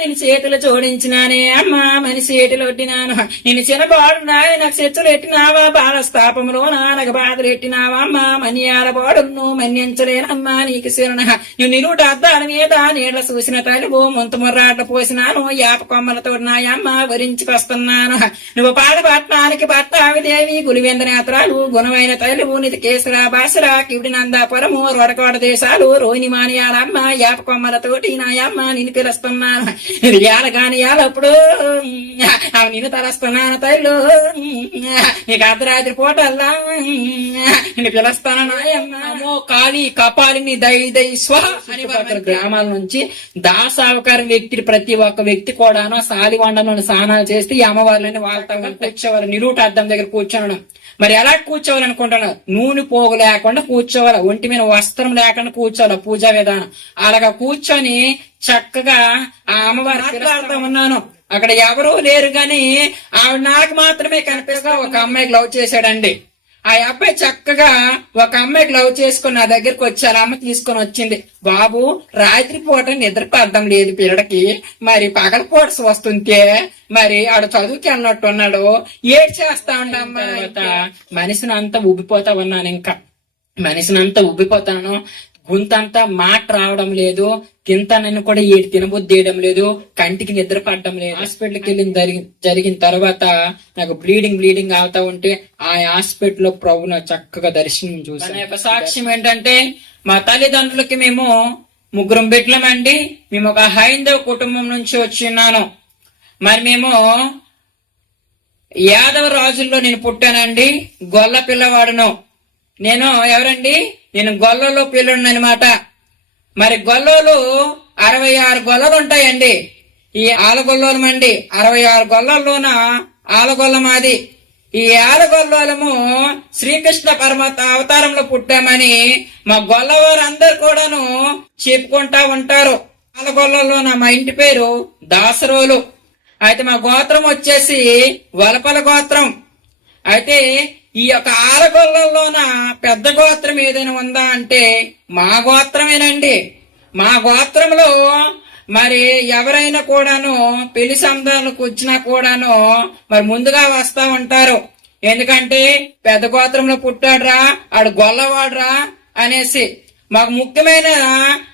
నేను చేతులు జోడించినానే అమ్మా మనిషి చేతులు ఒట్టినాను. నేను చిన్నబాడు నాయ నాకు చెచ్చులు ఎట్టినావా, బాలస్థాపంలో నాకు బాధలు ఎట్టినావా అమ్మా, మనియాల బాడును మన్నించలేనమ్మా నీకు శరణ. నువ్వు నిలువుట అద్దాల మీద నీళ్ల చూసిన తలుపు ముంతముర్రాట పోసినాను, యాప కొమ్మలతో నాయమ్మ వరించుకొస్తున్నాను. నువ్వు పాదపట్నానికి పట్టావిదేవి గులివెంద నేత్రాలు గుణమైన తలుపు నిధి కేసరా బాసరా కివిడి నందాపురము రొడకోడ దేశాలు రోహిణి మానియాలమ్మ యాప కొమ్మలతోటి నాయమ్మ నిన్ను పిలుస్తున్నాను. ఇయాల గాని అప్పుడు అవి నిన్ను తలస్తున్నాను తల్లు, నీకు అర్ధరాత్రి పూటల్లా నిన్ను పిలుస్తాను నాయమ్మో. కాళీ కపాలిని దై దై స్వ అని గ్రామాల నుంచి దాసావకారం వ్యక్తి ప్రతి ఒక్క వ్యక్తి కూడాను సాలివండను స్నానాలు చేస్తే ఈ అమ్మవార్లని వాళ్ళతో కూర్చోవాలి. నిరూట అద్దం దగ్గర కూర్చోవడం. మరి ఎలా కూర్చోవాలనుకుంటున్నా, నూనె పోగు లేకుండా కూర్చోవాలి, ఒంటి మీద వస్త్రం లేకుండా కూర్చోవాలి, పూజా విధానం. అలాగా కూర్చొని చక్కగా ఆ అమ్మవారి మాట్లాడుతూ ఉన్నాను. అక్కడ ఎవరూ లేరు గాని ఆవిడ నాకు మాత్రమే కనిపిస్తా. ఒక అమ్మాయికి లవ్ చేశాడండి. ఆ అబ్బాయి చక్కగా ఒక అమ్మాయికి లవ్ చేసుకుని నా దగ్గరికి వచ్చారు. అమ్మ తీసుకొని వచ్చింది. బాబు రాత్రి పూట నిద్రకు అర్థం లేదు పిల్లడికి, మరి పగల పూట వస్తుంటే మరి ఆడ చదువుకి అన్నట్టు ఉన్నాడు, ఏడ్ చేస్తా ఉండమ్మా. మనిషిని అంతా ఉబ్బిపోతా ఉన్నాను, ఇంకా మనిషిని అంతా ఉబ్బిపోతాను. గుంతంతా మాట రావడం లేదు, తింటానని కూడా ఏడు తినబుద్ధి చేయడం లేదు, కంటికి నిద్ర పడడం లేదు. హాస్పిటల్కి వెళ్ళిన జరిగిన తర్వాత నాకు బ్లీడింగ్ అవుతా ఉంటే ఆ హాస్పిటల్ ప్రభున చక్కగా దర్శనం చూసాను. యొక్క సాక్ష్యం ఏంటంటే మా తల్లిదండ్రులకి మేము 3 బిడ్డలమండి. మేము ఒక హైందవ కుటుంబం నుంచి వచ్చిన్నాను. మరి మేము యాదవ రాజుల్లో నేను పుట్టానండి. గొల్ల పిల్లవాడును నేను. ఎవరండి నేను? గొల్లలో పిల్లడు అనమాట. మరి గొల్లోలు 66 గొల్లలు ఉంటాయండి. ఈ ఆలగొల్లోలమండి 66 గొల్లల్లోన ఆలగొల్ల మాది. ఈ ఆలగొల్లోలము శ్రీకృష్ణ పరమాత్మ అవతారంలో పుట్టామని మా గొల్లవారందరు కూడాను చెప్పుకుంటా ఉంటారు. ఆలగొల్లలో మా ఇంటి పేరు దాసరోలు. అయితే మా గోత్రం వచ్చేసి వలపల గోత్రం. అయితే ఈ యొక్క ఆలగొల్లంలోన పెద్ద గోత్రం ఏదైనా ఉందా అంటే మా గోత్రమేనండి. మా గోత్రంలో మరి ఎవరైనా కూడాను పెళ్లి సంబంధాలకు వచ్చినా కూడాను మరి ముందుగా వస్తా ఉంటారు. ఎందుకంటే పెద్ద గోత్రంలో పుట్టాడురా, ఆడు గొల్లవాడురా అనేసి. మాకు ముఖ్యమైన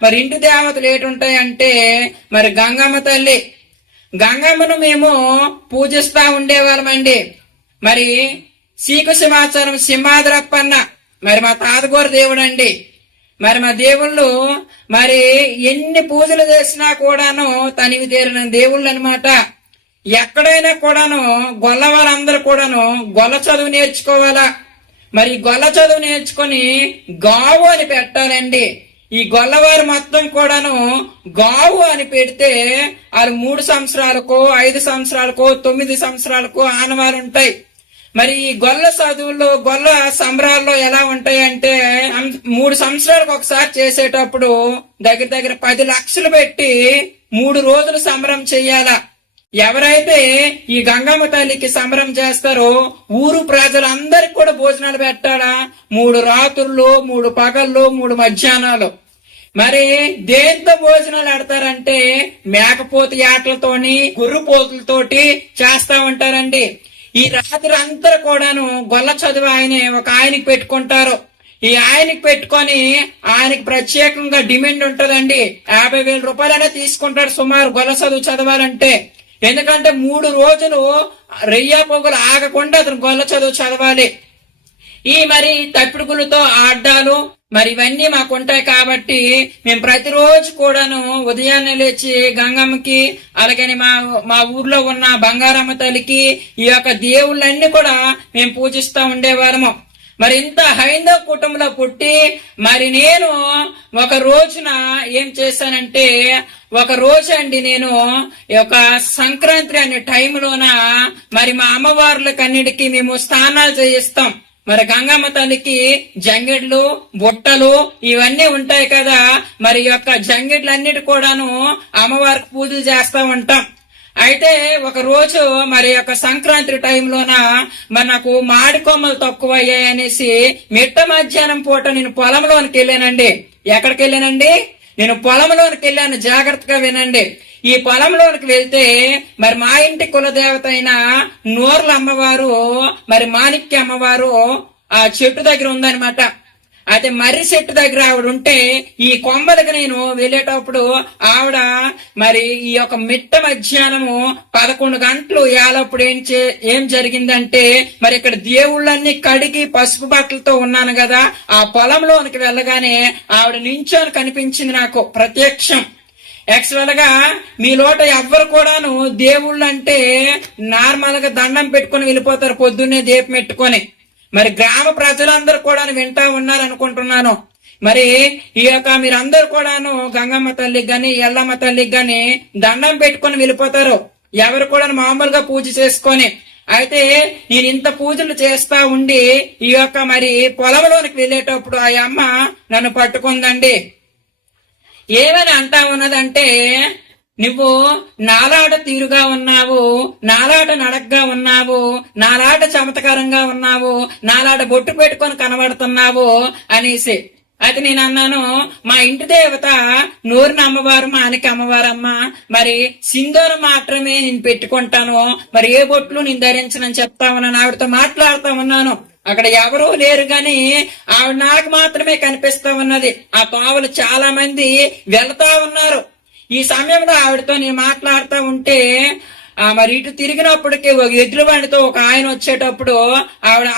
మరి ఇంటి దేవతలు ఏటుంటాయంటే మరి గంగమ్మ తల్లి. గంగమ్మను మేము పూజిస్తా ఉండేవాళ్ళమండి. మరి సీకు సింహాచలం సింహాద్రప్పన్న మరి మా తాతగోరు దేవుడు అండి. మరి మా దేవుళ్ళు మరి ఎన్ని పూజలు చేసినా కూడాను తనివి తీరిన దేవుళ్ళు అనమాట. ఎక్కడైనా కూడాను గొల్ల వాళ్ళందరూ కూడాను గొల్ల చదువు నేర్చుకోవాలా. మరి గొల్ల చదువు నేర్చుకుని గావు అని పెట్టాలండి. ఈ గొల్లవారు మొత్తం కూడాను గావు అని పెడితే వాళ్ళు 3 సంవత్సరాలకు 5 సంవత్సరాలకు 9 సంవత్సరాలకు ఆనవాలు ఉంటాయి. మరి ఈ గొల్ల చదువుల్లో గొల్ల సంబరాల్లో ఎలా ఉంటాయంటే 3 సంవత్సరాలకు ఒకసారి చేసేటప్పుడు దగ్గర 10 లక్షలు పెట్టి 3 రోజులు సంబరం చెయ్యాలా. ఎవరైతే ఈ గంగమ్మ తల్లికి సంబరం చేస్తారో ఊరు ప్రజలందరికి కూడా భోజనాలు పెట్టాలా. 3 రాత్రులు 3 పగళ్ళు 3 మధ్యాహ్నాలు. మరి దేంతో భోజనాలు పెడతారంటే మేకపోతు ఆటలతోని గుర్రు పోతులతోటి చేస్తా ఉంటారండి. ఈ రాత్రి అంతా కూడాను గొల్ల చదువు ఒక ఆయనకి పెట్టుకుంటారు. ఈ ఆయనకి పెట్టుకొని ఆయనకి ప్రత్యేకంగా డిమాండ్ ఉంటదండి. 50,000 రూపాయలనే తీసుకుంటాడు సుమారు గొల్ల చదువు చదవాలంటే. ఎందుకంటే 3 రోజులు రెయ్యా పొగలు ఆగకుండా అతను గొల్ల చదువు చదవాలి. ఈ మరి తప్పిడుగులతో ఆడ్డాలు మరి ఇవన్నీ మాకుంటాయి కాబట్టి మేము ప్రతిరోజు కూడాను ఉదయాన్నే లేచి గంగమ్మకి అలాగని మా ఊర్లో ఉన్న బంగారమ్మ తల్లికి ఈ యొక్క దేవుళ్ళన్నీ కూడా మేము పూజిస్తా ఉండేవారము. మరి ఇంత హైందవ కుటుంబంలో పుట్టి మరి నేను ఒక రోజున ఏం చేశానంటే ఒక రోజు అండి నేను ఒక సంక్రాంతి అనే టైంలోన మరి మా అమ్మవార్లకి అన్నిటికీ మేము స్నానాలు చేయిస్తాం. మరి గంగమ్మ తల్లికి జంగిడ్లు బుట్టలు ఇవన్నీ ఉంటాయి కదా. మరి యొక్క జంగిడ్లన్నిటి కూడాను అమ్మవారికి పూజలు చేస్తా ఉంటాం. అయితే ఒక రోజు మరి యొక్క సంక్రాంతి టైంలోన మరి నాకు మాడి కొమ్మలు తక్కువ అయ్యాయనేసి మిట్ట మధ్యాహ్నం పూట నేను పొలంలోనికి వెళ్ళానండి. ఎక్కడికి వెళ్ళానండి? నేను పొలంలోనికి వెళ్ళాను. జాగ్రత్తగా వినండి. ఈ పొలంలోనికి వెళ్తే మరి మా ఇంటి కులదేవత అయిన నూర్ల అమ్మవారు మరి మాణిక్య అమ్మవారు ఆ చెట్టు దగ్గర ఉందన్నమాట. అయితే మర్రి చెట్టు దగ్గర ఆవిడ ఉంటే ఈ కొమ్మలకు నేను వెళ్ళేటప్పుడు ఆవిడ మరి ఈ యొక్క మిట్ట మధ్యాహ్నము 11 గంటలు ఏలప్పుడు ఏం జరిగిందంటే మరి ఇక్కడ దేవుళ్ళన్నీ కడిగి పసుపు బట్టలతో ఉన్నాను కదా, ఆ పొలంలోనికి వెళ్ళగానే ఆవిడ నించొని కనిపించింది నాకు ప్రత్యక్షం. యాక్చువల్ గా మీలోట ఎవ్వరు కూడాను దేవుళ్ళు అంటే నార్మల్ గా దండం పెట్టుకుని వెళ్ళిపోతారు పొద్దున్నే దీపం పెట్టుకొని. మరి గ్రామ ప్రజలందరూ కూడా వింటా ఉన్నారు అనుకుంటున్నాను. మరి ఈ యొక్క మీరందరూ కూడాను గంగమ్మ తల్లికి గాని ఎల్లమ్మ తల్లికి గాని దండం పెట్టుకుని వెళ్ళిపోతారు, ఎవరు కూడా మామూలుగా పూజ చేసుకొని. అయితే నేను ఇంత పూజలు చేస్తా ఉండి ఈ యొక్క మరి పొలంలోనికి వెళ్ళేటప్పుడు ఆ అమ్మ నన్ను పట్టుకుందండి. ఏమని అంటా ఉన్నదంటే, నువ్వు నాలాట తీరుగా ఉన్నావు, నాలాట నడకగా ఉన్నావు, నాలాట చమత్కారంగా ఉన్నావు, నాలాట బొట్టు పెట్టుకొని కనబడుతున్నావు అనేసి. అయితే నేను అన్నాను, మా ఇంటి దేవత నూరిన అమ్మవారు మానికి అమ్మవారమ్మ, మరి సింధూరం మాత్రమే నేను పెట్టుకుంటాను, మరి ఏ బొట్లు నేను ధరించనని చెప్తా ఉన్నాను. ఆవిడతో మాట్లాడుతా ఉన్నాను. అక్కడ ఎవరూ లేరు గాని ఆవిడ నాకు మాత్రమే కనిపిస్తా ఉన్నది. ఆ పావులు చాలా మంది వెళ్తా ఉన్నారు. ఈ సమయంలో ఆవిడతో నేను మాట్లాడుతూ ఉంటే మరి ఇటు తిరిగినప్పటికీ ఒక ఎద్దుల బండితో ఒక ఆయన వచ్చేటప్పుడు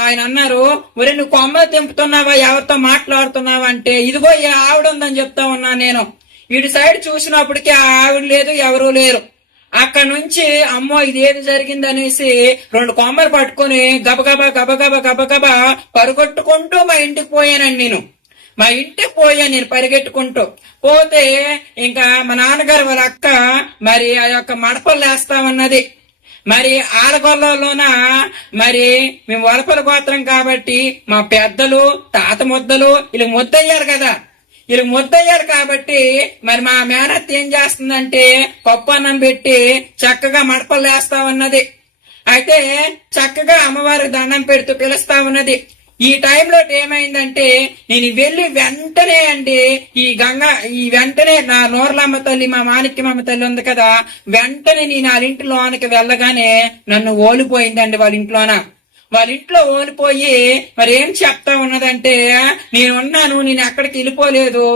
ఆయన అన్నారు, ఒరే నువ్వు కొమ్మ తెంపుతున్నావా, ఎవరితో మాట్లాడుతున్నావా అంటే, ఇదిగో ఈ ఆవిడ ఉందని చెప్తా ఉన్నా నేను. ఇటు సైడ్ చూసినప్పటికీ ఆ ఆవిడ లేదు, ఎవరూ లేరు. అక్కడ నుంచి అమ్మో ఇదేది జరిగింది అనేసి 2 కొమ్మలు పట్టుకుని గబగబా గబగబా గబగబా పరుగొట్టుకుంటూ మా ఇంటికి పోయానండి. మా ఇంటికి పోయా నేను పరిగెట్టుకుంటూ పోతే ఇంకా మా నాన్నగారు వాళ్ళ అక్క మరి ఆ యొక్క మడపలు వేస్తా ఉన్నది. మరి ఆలగొల్లలోన మరి మేము వలపల గోత్రం కాబట్టి మా పెద్దలు తాత ముద్దలు వీళ్ళు ముద్దయ్యారు కదా, వీళ్ళు ముద్దయ్యారు కాబట్టి మరి మా మేనత్త ఏం చేస్తుందంటే పప్పు అన్నం పెట్టి చక్కగా మడపలు వేస్తా ఉన్నది. అయితే చక్కగా అమ్మవారికి దండం పెడుతూ పిలుస్తా ఉన్నది. ఈ టైంలో ఏమైందంటే నేను వెళ్ళి వెంటనే అండి ఈ వెంటనే నా నూర్లమ్మ తల్లి మా మాణిక్యమ్మ తల్లి ఉంది కదా, వెంటనే నేను వాళ్ళ ఇంట్లోనికి వెళ్ళగానే నన్ను ఓలిపోయిందండి. వాళ్ళ ఇంట్లో ఓలిపోయి మరి ఏం చెప్తా ఉన్నదంటే, నేను ఎక్కడికి వెళ్ళిపోలేదు,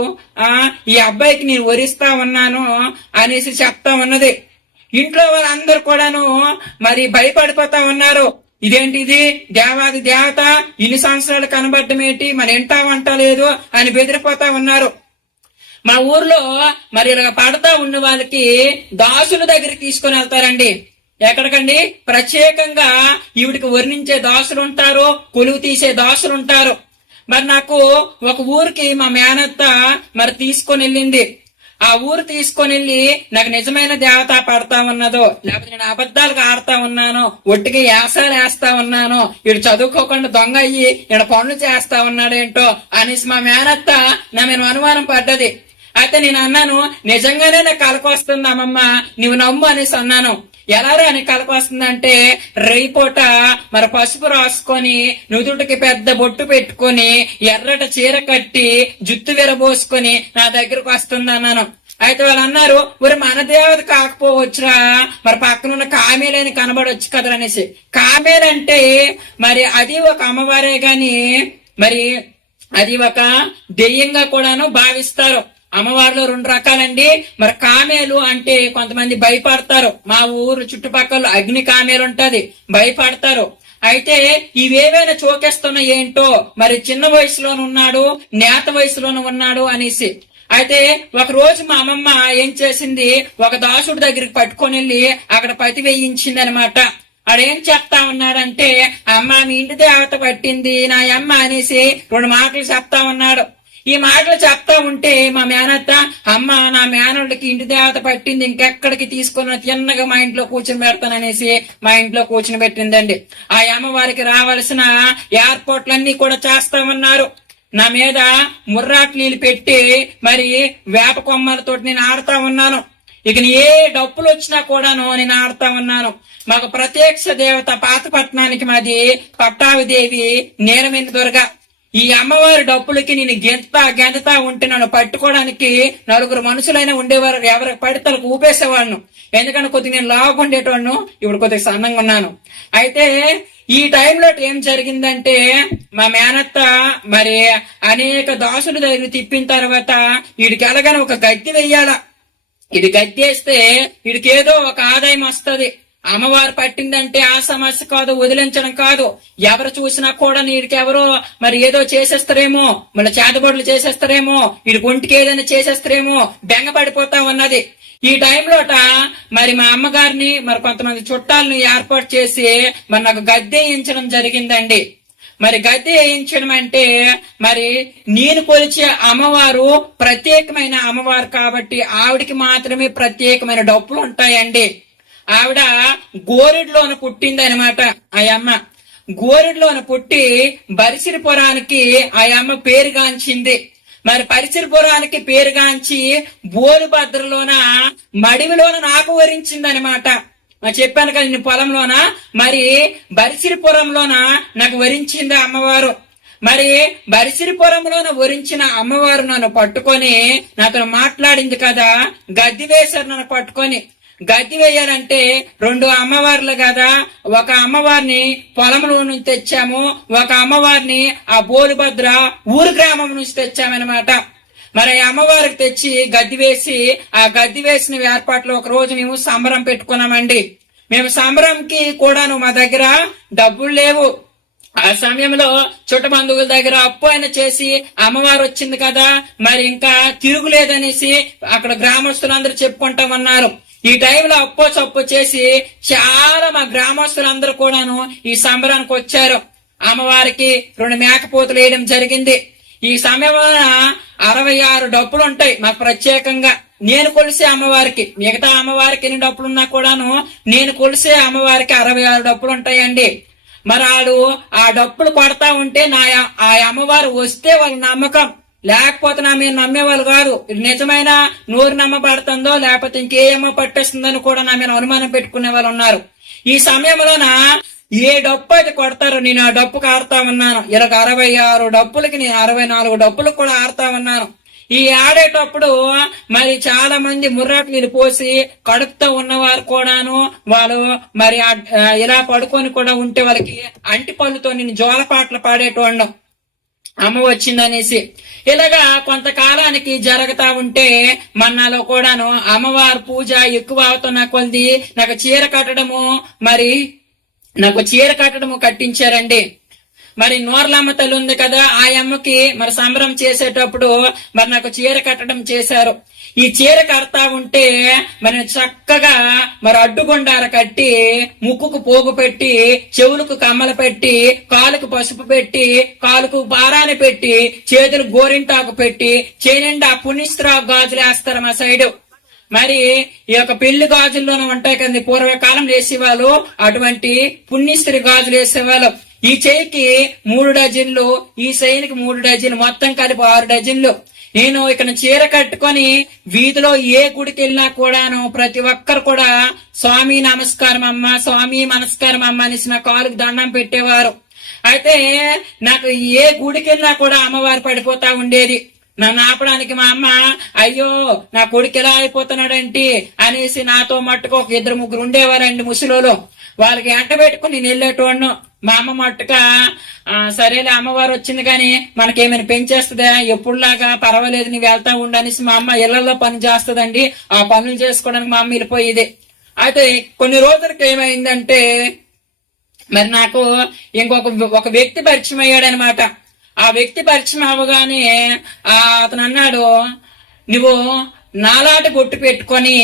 ఈ అబ్బాయికి నేను వరిస్తా ఉన్నాను అనేసి చెప్తా ఉన్నది. ఇంట్లో వాళ్ళందరూ కూడాను మరి భయపడిపోతా ఉన్నారు. ఇదేంటిది, దేవాది దేవత ఇన్ని సంవత్సరాలు కనబడటం ఏంటి, మన ఎంటా వంట లేదు అని బెదిరిపోతా ఉన్నారు. మా ఊర్లో మరి ఇలా పడతా ఉన్న వాళ్ళకి దాసుల దగ్గరికి తీసుకుని వెళ్తారండి. ఎక్కడికండి, ప్రత్యేకంగా ఈవిడికి వర్ణించే దాసులు ఉంటారు, కొలువు తీసే దాసులు ఉంటారు. మరి నాకు ఒక ఊరికి మా మేనత్త మరి తీసుకొని వెళ్ళింది. ఆ ఊరు తీసుకొని వెళ్ళి నాకు నిజమైన దేవత పడతా ఉన్నదో లేకపోతే నేను అబద్ధాలుగా ఆడుతా ఉన్నాను, ఒట్టిగా యాసాలు వేస్తా ఉన్నాను, వీడు చదువుకోకుండా దొంగ అయ్యి ఈడ పనులు చేస్తా ఉన్నాడేంటో అనేసి మా మేనత్త నా మీద అనుమానం పడ్డది. అయితే నేను అన్నాను, నిజంగానే నాకు కలకొస్తుంది అమ్మమ్మ, నువ్వు నమ్ము అనేసి అన్నాను. ఎలారా అని కలకొస్తుందంటే, రేపూట మరి పసుపు రాసుకొని నుదుటికి పెద్ద బొట్టు పెట్టుకొని ఎర్రట చీర కట్టి జుత్తు విరబోసుకొని నా దగ్గరకు వస్తుంది అన్నాను. అయితే వాళ్ళు అన్నారు, మరి మన దేవత కాకపోవచ్చురా, మరి పక్కనున్న కామేలని కనబడవచ్చు కదా అనేసి. కామేలంటే మరి అది ఒక అమ్మవారే గాని మరి అది ఒక దెయ్యంగా కూడాను భావిస్తారు. అమ్మవారిలో 2 రకాలండి. మరి కామేలు అంటే కొంతమంది భయపడతారు. మా ఊరు చుట్టుపక్కల అగ్ని కామేలు ఉంటది, భయపడతారు. అయితే ఇవేవైనా చోకేస్తున్నా ఏంటో, మరి చిన్న వయసులోనే ఉన్నాడు, నేత వయసులోనే ఉన్నాడు అనేసి. అయితే ఒక రోజు మా అమ్మమ్మ ఏం చేసింది, ఒక దాసుడి దగ్గరికి పట్టుకొని వెళ్ళి అక్కడ పతి వేయించింది అనమాట. ఆడేం చెప్తా ఉన్నాడంటే, అమ్మ మీ ఇంటి దేవత పట్టింది నా అమ్మ అనేసి 2 మాటలు చెప్తా ఉన్నాడు. ఈ మాటలు చెప్తా ఉంటే మా మేనత్త, అమ్మ నా మేనోళ్ళకి ఇంటి దేవత పట్టింది, ఇంకెక్కడికి తీసుకున్న తిన్నగా మా ఇంట్లో కూర్చుని పెడతాననేసి మా ఇంట్లో కూర్చుని పెట్టిందండి. ఆ అమ్మవారికి రావాల్సిన ఏర్పాట్లన్నీ కూడా చేస్తా ఉన్నారు. నా మీద ముర్రాట్లీలు పెట్టి మరి వేప కొమ్మలతో నేను ఆడుతా ఉన్నాను. ఇక ఏ డప్పులు వచ్చినా కూడాను నేను ఆడుతా ఉన్నాను. మాకు ప్రత్యక్ష దేవత పాతపట్నానికి మాది పట్టాభిదేవి నీలమేని దుర్గ. ఈ అమ్మవారి డప్పులకి నేను గెంతతా ఉంటే నన్ను పట్టుకోవడానికి నలుగురు మనుషులైనా ఉండేవారు, ఎవరికి పడితే వాళ్ళకి ఊపేసేవాడిను. ఎందుకంటే కొద్దిగా నేను లావుగా ఉండేటవాడిను, ఇప్పుడు కొద్దిగా సన్నంగా ఉన్నాను. అయితే ఈ టైంలో ఏం జరిగిందంటే మా మేనత్త మరి అనేక దాసుల దగ్గర తిప్పిన తర్వాత వీడికి ఎలాగైనా ఒక గద్దె వెయ్యాల, ఇది గద్దెస్తే వీడికి ఏదో ఒక ఆదాయం వస్తది. అమ్మవారు పట్టిందంటే ఆ సమస్య కాదు, వదిలించడం కాదు. ఎవరు చూసినా కూడా వీడికి ఎవరో మరి ఏదో చేసేస్తారేమో, మళ్ళీ చేతబడులు చేసేస్తారేమో, వీడికి ఒంటికి ఏదైనా చేసేస్తారేమో బెంగపడిపోతా ఉన్నది. ఈ టైంలోట మరి మా అమ్మగారిని మరి కొంతమంది చుట్టాలను ఏర్పాటు చేసి మరి నాకు గద్దె వేయించడం జరిగిందండి. మరి గద్దె వేయించడం అంటే మరి నేను కొలిచే అమ్మవారు ప్రత్యేకమైన అమ్మవారు కాబట్టి ఆవిడికి మాత్రమే ప్రత్యేకమైన డప్పులు ఉంటాయండి. ఆవిడ గోరెడ్లోన పుట్టింది అనమాట. ఆ అమ్మ గోరెడ్లోన పుట్టి బరిసిరిపురానికి ఆ అమ్మ పేరుగాంచింది. మరి పరిసిరిపురానికి పేరుగాంచి బోరుభద్రలోన మడివిలోన నాకు వరించింది అనమాట. చెప్పాను కదా నేను పొలంలోన, మరి బరిసిరిపురంలోన నాకు వరించింది అమ్మవారు. మరి బరిసిరిపురంలోన వరించిన అమ్మవారు నన్ను పట్టుకొని నాతో మాట్లాడింది కదా, గద్దె వేశారు నన్ను పట్టుకొని. గద్దె వేయాలంటే రెండు అమ్మవార్లు కదా, ఒక అమ్మవారిని పొలంలో నుంచి తెచ్చాము, ఒక అమ్మవారిని ఆ బోలుభద్ర ఊరు గ్రామం నుంచి తెచ్చామన్నమాట. మరి అమ్మవారికి తెచ్చి గద్దె వేసి ఆ గద్దె వేసిన ఏర్పాట్లో ఒక రోజు మేము సంబరం పెట్టుకున్నామండి. మేము సంబరంకి కూడాను మా దగ్గర డబ్బులు లేవు. ఆ సమయంలో చుట్టబంధువుల దగ్గర అప్పు అయిన చేసి అమ్మవారు వచ్చింది కదా, మరి ఇంకా తిరుగులేదనేసి అక్కడ గ్రామస్తులందరూ చెప్పుకుంటామన్నారు. ఈ టైంలో అప్పో చప్పు చేసి చాలా మా గ్రామస్తులందరూ కూడాను ఈ సంబరానికి వచ్చారు. అమ్మవారికి 2 మేకపోతులు వేయడం జరిగింది. ఈ సమయంలో 66 డప్పులు ఉంటాయి మాకు ప్రత్యేకంగా. నేను కొలిసే అమ్మవారికి, మిగతా అమ్మవారికి ఎన్ని డప్పులున్నా కూడాను నేను కొలిసే అమ్మవారికి 66 డప్పులు ఉంటాయండి. మరి వాళ్ళు ఆ డప్పులు కొడతా ఉంటే ఆ అమ్మవారు వస్తే వాళ్ళ నమ్మకం, లేకపోతే నా మీద నమ్మేవాళ్ళు కాదు. నిజమైన నోరు నమ్మబడుతుందో లేకపోతే ఇంకేమో పట్టేస్తుందని కూడా నా మీద అనుమానం పెట్టుకునే వాళ్ళు ఉన్నారు. ఈ సమయంలోన ఏ డప్పు అయితే కొడతారో నేను ఆ డప్పుకు ఆడుతా ఉన్నాను. ఇలా 66 డప్పులకి నేను 64 డప్పులకు కూడా ఆడుతా ఉన్నాను. ఈ ఆడేటప్పుడు మరి చాలా మంది ముర్రాకు నీళ్ళు పోసి కడుపుతో ఉన్నవారు కూడాను వాళ్ళు మరి ఇలా పడుకొని కూడా ఉంటే వాళ్ళకి అంటి పళ్ళుతో నేను జోలపాటలు పాడేటోండం అమ్మ వచ్చిందనేసి. ఇలాగా కొంతకాలానికి జరుగుతా ఉంటే మన్నాలో కూడాను అమ్మవారి పూజ ఎక్కువ అవుతున్న కొద్ది నాకు చీర కట్టడము కట్టించారండి. మరి నోర్లమ్మ తల్లి ఉంది కదా, ఆ అమ్మకి మరి సంబరం చేసేటప్పుడు మరి నాకు చీర కట్టడం చేశారు. ఈ చీర కడతా ఉంటే మరి చక్కగా మరి అడ్డుగుండార కట్టి, ముక్కుకు పోగు పెట్టి, చెవులకు కమ్మలు పెట్టి, కాలుకు పసుపు పెట్టి, కాలుకు పారాని పెట్టి, చేతులు గోరింటాకు పెట్టి, చేనిండా పునిస్త్రాకు గాజులు వేస్తారు మా సైడు. మరి ఈ యొక్క పెళ్లి గాజుల్లోనే ఉంటాయి కదా పూర్వకాలం వేసేవాళ్ళు, అటువంటి పుణ్యస్త్రీ గాజులు వేసేవాళ్ళు. ఈ చేయికి 3 డజన్లు, ఈ సైనికి 3 డజన్లు, మొత్తం కలిపి 6 డజన్లు. నేను ఇక్కడ చీర కట్టుకొని వీధిలో ఏ గుడికి వెళ్ళినా కూడాను ప్రతి ఒక్కరు కూడా స్వామి నమస్కారం అమ్మ, స్వామి నమస్కారం అమ్మ అనేసి నా కాలుకి దండం పెట్టేవారు. అయితే నాకు ఏ గుడికి వెళ్ళినా కూడా అమ్మవారు పడిపోతా ఉండేది. నన్ను ఆపడానికి మా అమ్మ అయ్యో నా కొడుకు ఎలా అయిపోతున్నాడంటే అనేసి నాతో మట్టుకు ఒక 2-3 ఉండేవారండి ముసలోలు. వాళ్ళకి ఎంట పెట్టుకుని నేను వెళ్ళేటోడ్ను. మా అమ్మ మట్టుగా సరేలే అమ్మవారు వచ్చింది కానీ మనకేమైనా పెంచేస్తుందా, ఎప్పుడులాగా పర్వాలేదు నువ్వు వెళ్తా ఉండనేసి మా అమ్మ ఇళ్లలో పని చేస్తుందండి. ఆ పనులు చేసుకోవడానికి మా అమ్మ వెళ్ళిపోయేది. అయితే కొన్ని రోజులకి ఏమైందంటే మరి నాకు ఒక వ్యక్తి పరిచయం అయ్యాడనమాట. ఆ వ్యక్తి పరిచయం అవ్వగానే అతను అన్నాడు, నువ్వు నాలాటి బొట్టు పెట్టుకొని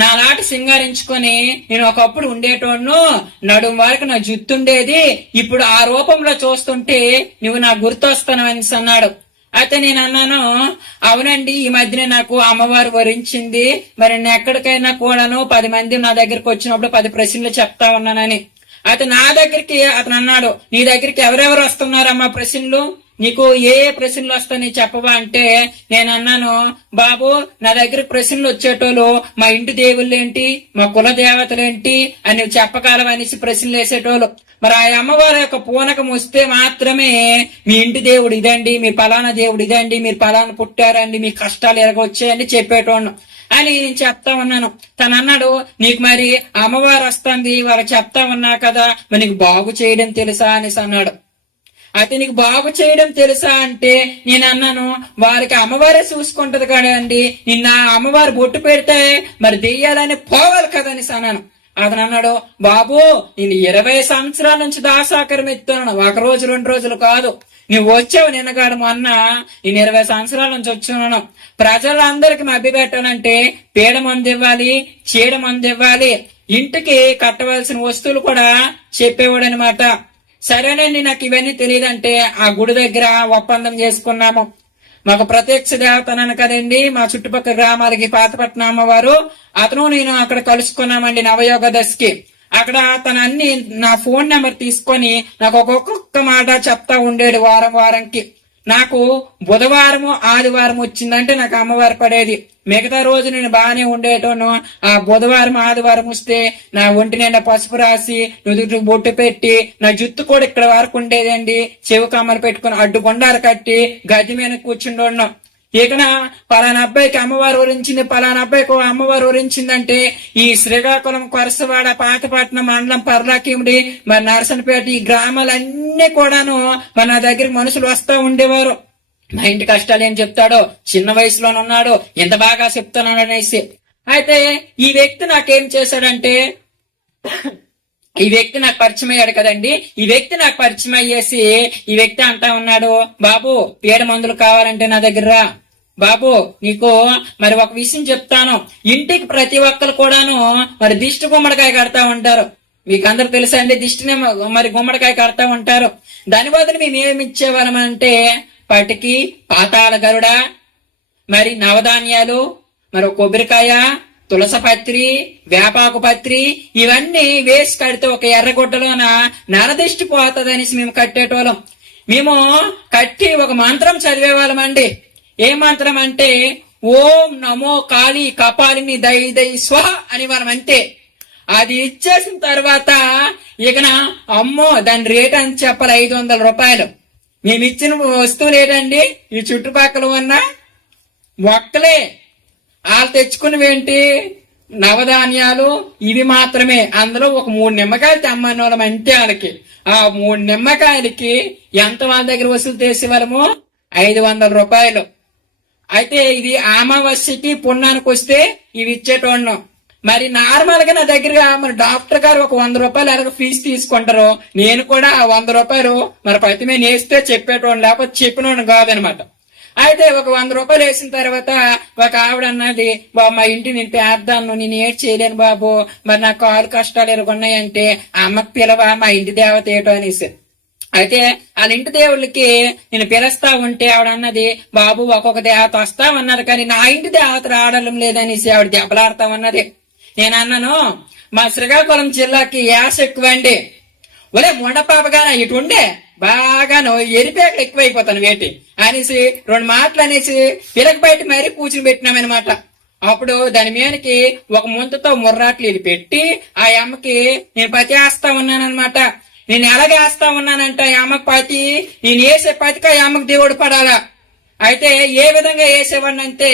నాలాటి సింగారించుకొని నేను ఒకప్పుడు ఉండేటోడ్ను, నడుం వరకు నా జుత్తుండేది, ఇప్పుడు ఆ రూపంలో చూస్తుంటే నువ్వు నా గుర్తొస్తాను అనేసి అన్నాడు. అయితే నేను అన్నాను, అవునండి ఈ మధ్యనే నాకు అమ్మవారు వరించింది, మరి నేను ఎక్కడికైనా కూడాను 10 మంది నా దగ్గరికి వచ్చినప్పుడు 10 ప్రశ్నలు చెప్తా ఉన్నానని. అయితే నా దగ్గరికి అతను అన్నాడు, నీ దగ్గరికి ఎవరెవరు వస్తున్నారమ్మా ప్రశ్నలు, నీకు ఏ ప్రశ్నలు వస్తాయని చెప్పవా అంటే నేను అన్నాను, బాబు నా దగ్గర ప్రశ్నలు వచ్చేటోళ్ళు మా ఇంటి దేవుళ్ళేంటి, మా కుల దేవతలేంటి అని నువ్వు చెప్పగలవు అనేసి ప్రశ్నలు వేసేటోళ్ళు. మరి ఆ అమ్మవారి యొక్క పూనకం వస్తే మాత్రమే మీ ఇంటి దేవుడు ఇదండి, మీ పలానా దేవుడు ఇదండి, మీరు పలానా పుట్టారండి, మీ కష్టాలు ఎరగొచ్చాయని చెప్పేటోళ్ళు అని నేను చెప్తా ఉన్నాను. తను అన్నాడు, నీకు మరి అమ్మవారు వస్తుంది వాళ్ళకి చెప్తా ఉన్నా కదా, మరి నీకు బాగు చేయడం తెలుసా అనేసి అన్నాడు. అయితే నీకు బాగు చేయడం తెలుసా అంటే నేను అన్నాను, వారికి అమ్మవారే చూసుకుంటది కదండి, నిన్న అమ్మవారు బొట్టు పెడితే మరి దెయ్యాలని పోవాలి కదనేసి అన్నాను. అతను అన్నాడు, బాబు నేను 20 సంవత్సరాల నుంచి దాసాకరం ఎత్తున్నాను, 1 రోజు 2 రోజులు కాదు. నువ్వు వచ్చావు నిన్నగాడు మొన్న, నేను 20 సంవత్సరాల నుంచి వచ్చున్నాను. ప్రజలందరికి మభ్య పెట్టాలంటే పీడ మందు ఇవ్వాలి, చీడ మందు ఇవ్వాలి, ఇంటికి కట్టవలసిన వస్తువులు కూడా చెప్పేవాడు అనమాట. సరేనండి, నాకు ఇవన్నీ తెలియదంటే ఆ గుడి దగ్గర ఒప్పందం చేసుకున్నాము. మాకు ప్రత్యక్ష దేవతనను కదండి, మా చుట్టుపక్కల గ్రామాలకి పాతపట్నం అమ్మవారు, అతను నేను అక్కడ కలుసుకున్నామండి నవయోగ దశకి. అక్కడ తన అన్ని నా ఫోన్ నెంబర్ తీసుకొని నాకు ఒక్కొక్క మాట చెప్తా ఉండేది వారం వారంకి. నాకు బుధవారము ఆదివారం వచ్చిందంటే నాకు అమ్మవారు పడేది, మిగతా రోజు నేను బాగానే ఉండేటోను. ఆ బుధవారం ఆదివారం వస్తే నా ఒంటి నిండా పసుపు రాసి నుదుటికి బొట్టు పెట్టి నా జుత్తు కూడా ఇక్కడ వరకు ఉండేదండి, చెవి కమ్మలు పెట్టుకుని అడ్డు కొండాలు కట్టి గది మీద కూర్చుండోన్నాం. ఇకన పలానా అబ్బాయికి అమ్మవారు ఊరించింది, పలానా అబ్బాయికి అమ్మవారు ఊరించిందంటే ఈ శ్రీకాకుళం, కొరసవాడ, పాతపట్నం మండలం, పర్లాకిమిడి, మరి నరసనపేట ఈ గ్రామాలన్నీ కూడాను మరి నా దగ్గరికి మనుషులు వస్తా ఉండేవారు. మా ఇంటి కష్టాలు ఏం చెప్తాడో, చిన్న వయసులోనున్నాడు, ఎంత బాగా చెప్తున్నాడు అనేసి. అయితే ఈ వ్యక్తి నాకేం చేశాడంటే, ఈ వ్యక్తి నాకు పరిచయం అయ్యాడు కదండి, ఈ వ్యక్తి నాకు పరిచయం అయ్యేసి ఈ వ్యక్తి అంటా ఉన్నాడు, బాబు పీడ మందులు కావాలంటే నా దగ్గర రా బాబు, నీకు మరి ఒక విషయం చెప్తాను. ఇంటికి ప్రతి ఒక్కరు కూడాను మరి దిష్టి గుమ్మడికాయ కడతా ఉంటారు, మీకు అందరు తెలుసా అండి, దిష్టిని మరి గుమ్మడికాయ కడతా ఉంటారు. దాని బదులు మేము ఏమి ఇచ్చేవాళ్ళం అంటే పటికి, పాతాళ గరుడ, మరి నవధాన్యాలు, మరి కొబ్బరికాయ, తులసపత్రి, వేపాకు పత్రి ఇవన్నీ వేసి కడితే ఒక ఎర్రగుడ్డలోన నరదిష్టి పోతుంది అనేసి మేము కట్టేటోళ్ళం. మేము కట్టి ఒక మంత్రం చదివేవాళ్ళం అండి. ఏ మంత్రం అంటే ఓం నమో కాళీ కపాలిని దై దై స్వ అని మనం అంతే. అది ఇచ్చేసిన తర్వాత ఇకన అమ్మో దాని రేట్ అని చెప్పాలి, 500 రూపాయలు. మేము ఇచ్చిన వస్తువులు ఏంటండి, ఈ చుట్టుపక్కల ఉన్న మొక్కలే. వాళ్ళు తెచ్చుకునేవేంటి, నవధాన్యాలు ఇవి మాత్రమే. అందులో ఒక 3 నిమ్మకాయలు తెమ్మన్న వాళ్ళం అంతే. వాళ్ళకి ఆ 3 నిమ్మకాయలకి ఎంత వాళ్ళ దగ్గర వసూలు చేసేవాళ్ళము, 500 రూపాయలు. అయితే ఇది అమావాస్యకి పుణ్యానికి వస్తే ఇవి ఇచ్చేటోళ్ళం. మరి నార్మల్ గా నా దగ్గర మరి డాక్టర్ గారు ఒక 100 రూపాయలు ఎలాగ ఫీజు తీసుకుంటారు, నేను కూడా ఆ 100 రూపాయలు మరి ప్రతిమే వేస్తే చెప్పేటోళ్ళు, లేకపోతే చెప్పినోడు కాదనమాట. అయితే ఒక 100 రూపాయలు వేసిన తర్వాత ఒక ఆవిడ అన్నది, బాబు మా ఇంటి నేను పేద్దాను, నేను ఏడ్ చేయలేను బాబు, మరి నా కాలు కష్టాలు ఎరుగున్నాయంటే అమ్మకి పిలవ, మా ఇంటి దేవత ఏటో అనేసి. అయితే వాళ్ళ ఇంటి దేవుళ్ళకి నేను పిలుస్తా ఉంటే ఆవిడ అన్నది, బాబు ఒక్కొక్క దేవత వస్తామన్నది కానీ నా ఇంటి దేవత రావడం లేదనేసి ఆవిడ దెబ్బలాడతా ఉన్నది. నేను అన్నాను, మా శ్రీకాకుళం జిల్లాకి యాస ఎక్కువండి, ఒరే మొండపాపగానే ఇటు ఉండే బాగాను ఎరిపేకలు ఎక్కువైపోతాను వేటి అనేసి 2 మాటలు అనేసి పిలక బయట మరీ కూర్చుని పెట్టినామనమాట. అప్పుడు దాని మీదకి ఒక ముంతతో ముర్రాట్లు ఇది పెట్టి ఆ అమ్మకి నేను పతి వేస్తా ఉన్నానమాట. నేను ఎలాగేస్తా ఉన్నానంటే ఆ అమ్మకి పతి, నేను వేసే పతికి ఆ అమ్మకి దేవుడు పడాలా. అయితే ఏ విధంగా వేసేవాడిని అంటే,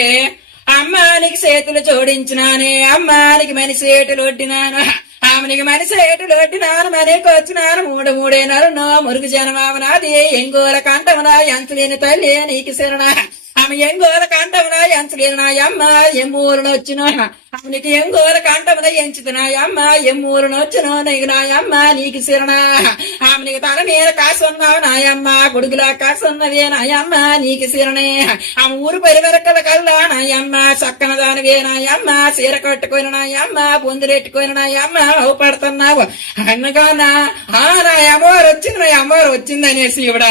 అమ్మానికి చేతులు జోడించినానే, అమ్మానికి మనిషి ఏటులు ఒడ్డినాను, ఆమెనికి మనిషి ఏటులు ఒడ్డినాను, మనకి వచ్చినాను 3 నెలలు మురుగు జనమావనాది, ఎంగోల కంఠమునా ఎంతలేని తల్లి నీకు శరణ, ఆమె ఎంగోల కంఠమున ఎంచలేని నా అమ్మ ఎమ్మూరును వచ్చిన, ఆమెకి ఎంగోల కంఠమున ఎంచుతు నా అమ్మ ఎమ్మూరును వచ్చిన, నీకు నా అమ్మ నీకు శరణ, ఆమెకి తన మీద కాసున్నావు నాయమ్మ, కొడుకులా కాసున్నవే నాయమ్మ నీకు శరణే, ఆమె ఊరు పరివరకల కల్లా నాయమ్మ చక్కన దానివే నాయమ్మ, చీర కట్టుకొని నాయమ్మ, పొందులెట్టుకొని నాయమ్మ పడుతున్నావు అన్నగానా. నా అమ్మవారు వచ్చింది, నా అమ్మవారు వచ్చింది అనేసి ఇవిడ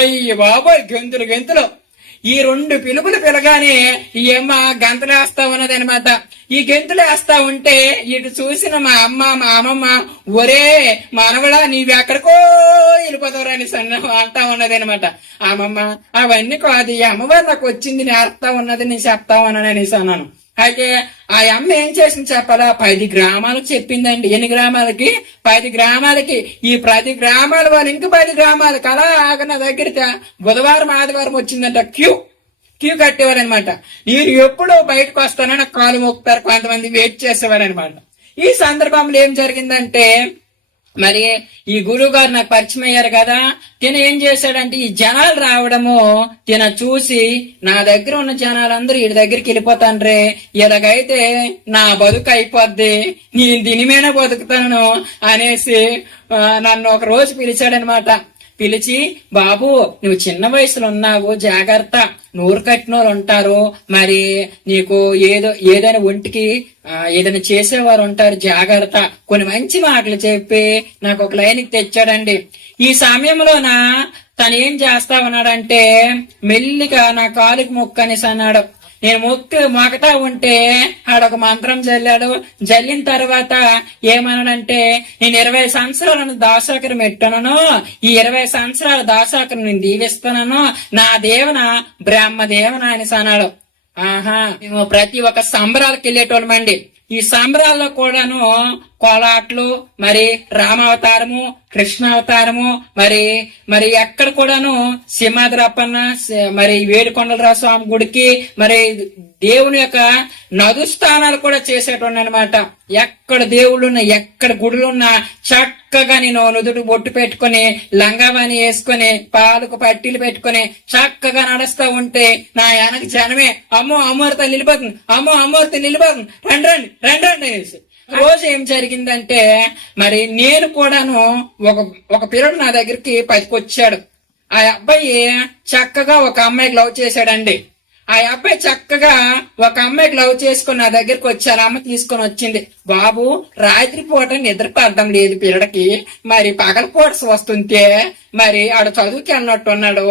అయ్యి బాబోయ్ గెంతులు గెంతులు. ఈ 2 పిలుపులు పిలగానే ఈ అమ్మ గంతులు వేస్తా ఉన్నది అనమాట. ఈ గెంతులు వేస్తా ఉంటే ఇటు చూసిన మా అమ్మ మా అమ్మమ్మ, ఒరే మనవడా నీవెక్కడికో వెళ్ళిపోతావురా అని అంటా ఉన్నది అనమాట. అమ్మమ్మ అవన్నీ కాదు, ఈ అమ్మవారు నాకు వచ్చింది నేర్పుతా ఉన్నది నేను చెప్తా ఉన్నాను అనేసి అన్నాను. అయితే ఆ అమ్మ ఏం చేసింది చెప్పాలా, 10 గ్రామాలకు చెప్పిందండి. ఎన్ని గ్రామాలకి? 10 గ్రామాలకి. ఈ 10 గ్రామాల వాళ్ళు ఇంక 10 గ్రామాలకి అలా నా దగ్గర బుధవారం ఆదివారం వచ్చిందంట క్యూ కట్టేవారు అనమాట. నేను ఎప్పుడు బయటకు వస్తానో నాకు కాలు మోపుతారు, కొంతమంది వెయిట్ చేసేవారు అనమాట. ఈ సందర్భంలో ఏం జరిగిందంటే, మరి ఈ గురువు గారు నాకు పరిచయం అయ్యారు కదా, తిన ఏం చేశాడంటే ఈ జనాలు రావడము తిన చూసి నా దగ్గర ఉన్న జనాలందరూ వీడి దగ్గరికి వెళ్ళిపోతాండ్రే, ఇలాగైతే నా బతుకు అయిపోద్ది, నేను దీని మీద బతుకుతాను అనేసి నన్ను ఒక రోజు పిలిచాడనమాట. పిలిచి, బాబు నువ్వు చిన్న వయసులో ఉన్నావు, జాగ్రత్త, నోరు కట్టిన వాళ్ళు ఉంటారు, మరి నీకు ఏదైనా ఒంటికి ఏదైనా చేసేవారు ఉంటారు, జాగ్రత్త, కొన్ని మంచి మాటలు చెప్పి నాకు ఒక లైన్కి తెచ్చాడండి. ఈ సమయంలోన తను ఏం చేస్తా ఉన్నాడంటే, మెల్లిగా నా కాలుకి మొక్కు అనేసి అన్నాడు. నేను మొక్కతా ఉంటే ఆడొక మంత్రం జల్లాడు. జల్లిన తర్వాత ఏమన్నాడంటే, నేను 20 సంవత్సరాలను దాసాకరం పెట్టాను, ఈ 20 సంవత్సరాల దాసాకరం నేను దీవిస్తున్నాను, నా దేవన బ్రహ్మదేవన అనేసి అన్నాడు. ఆహా, మేము ప్రతి ఒక్క సంబరాలకు వెళ్ళేటోళ్ళమండి. ఈ సంబరాల్లో కూడాను కోలాట్లు, మరి రామావతారము, కృష్ణావతారము, మరి ఎక్కడ కూడాను సింహాద్రప్పన్న, మరి వేడుకొండలరావు స్వామి గుడికి, మరి దేవుని యొక్క నదు స్థానాలు కూడా చేసేటోండి అనమాట. ఎక్కడ దేవుళ్ళున్నా, ఎక్కడ గుడులున్నా చక్కగా నేను నుదుడు బొట్టు పెట్టుకుని, లంగావాణి వేసుకుని, పాలకు పట్టీలు పెట్టుకుని చక్కగా నడుస్తా ఉంటే నా వెనక జనమే, అమ్మో అమ్మవారితో నిలిపోతుంది, అమ్మో అమ్మవారితో నిలిపోతుంది, రండి రండి రండి రండి అనేసి. రోజు ఏం జరిగిందంటే, మరి నేను కూడాను ఒక పిల్లడు నా దగ్గరికి పట్టుకొచ్చాడు. ఆ అబ్బాయి చక్కగా ఒక అమ్మాయికి లవ్ చేశాడండి. ఆ అబ్బాయి చక్కగా ఒక అమ్మాయికి లవ్ చేసుకుని నా దగ్గరికి వచ్చారు. అమ్మ తీసుకొని వచ్చింది. బాబు రాత్రిపూట నిద్రకు అర్థం లేదు పిల్లడికి, మరి పగలపూట వస్తుంటే మరి ఆడ చదువుకి అన్నట్టున్నాడు,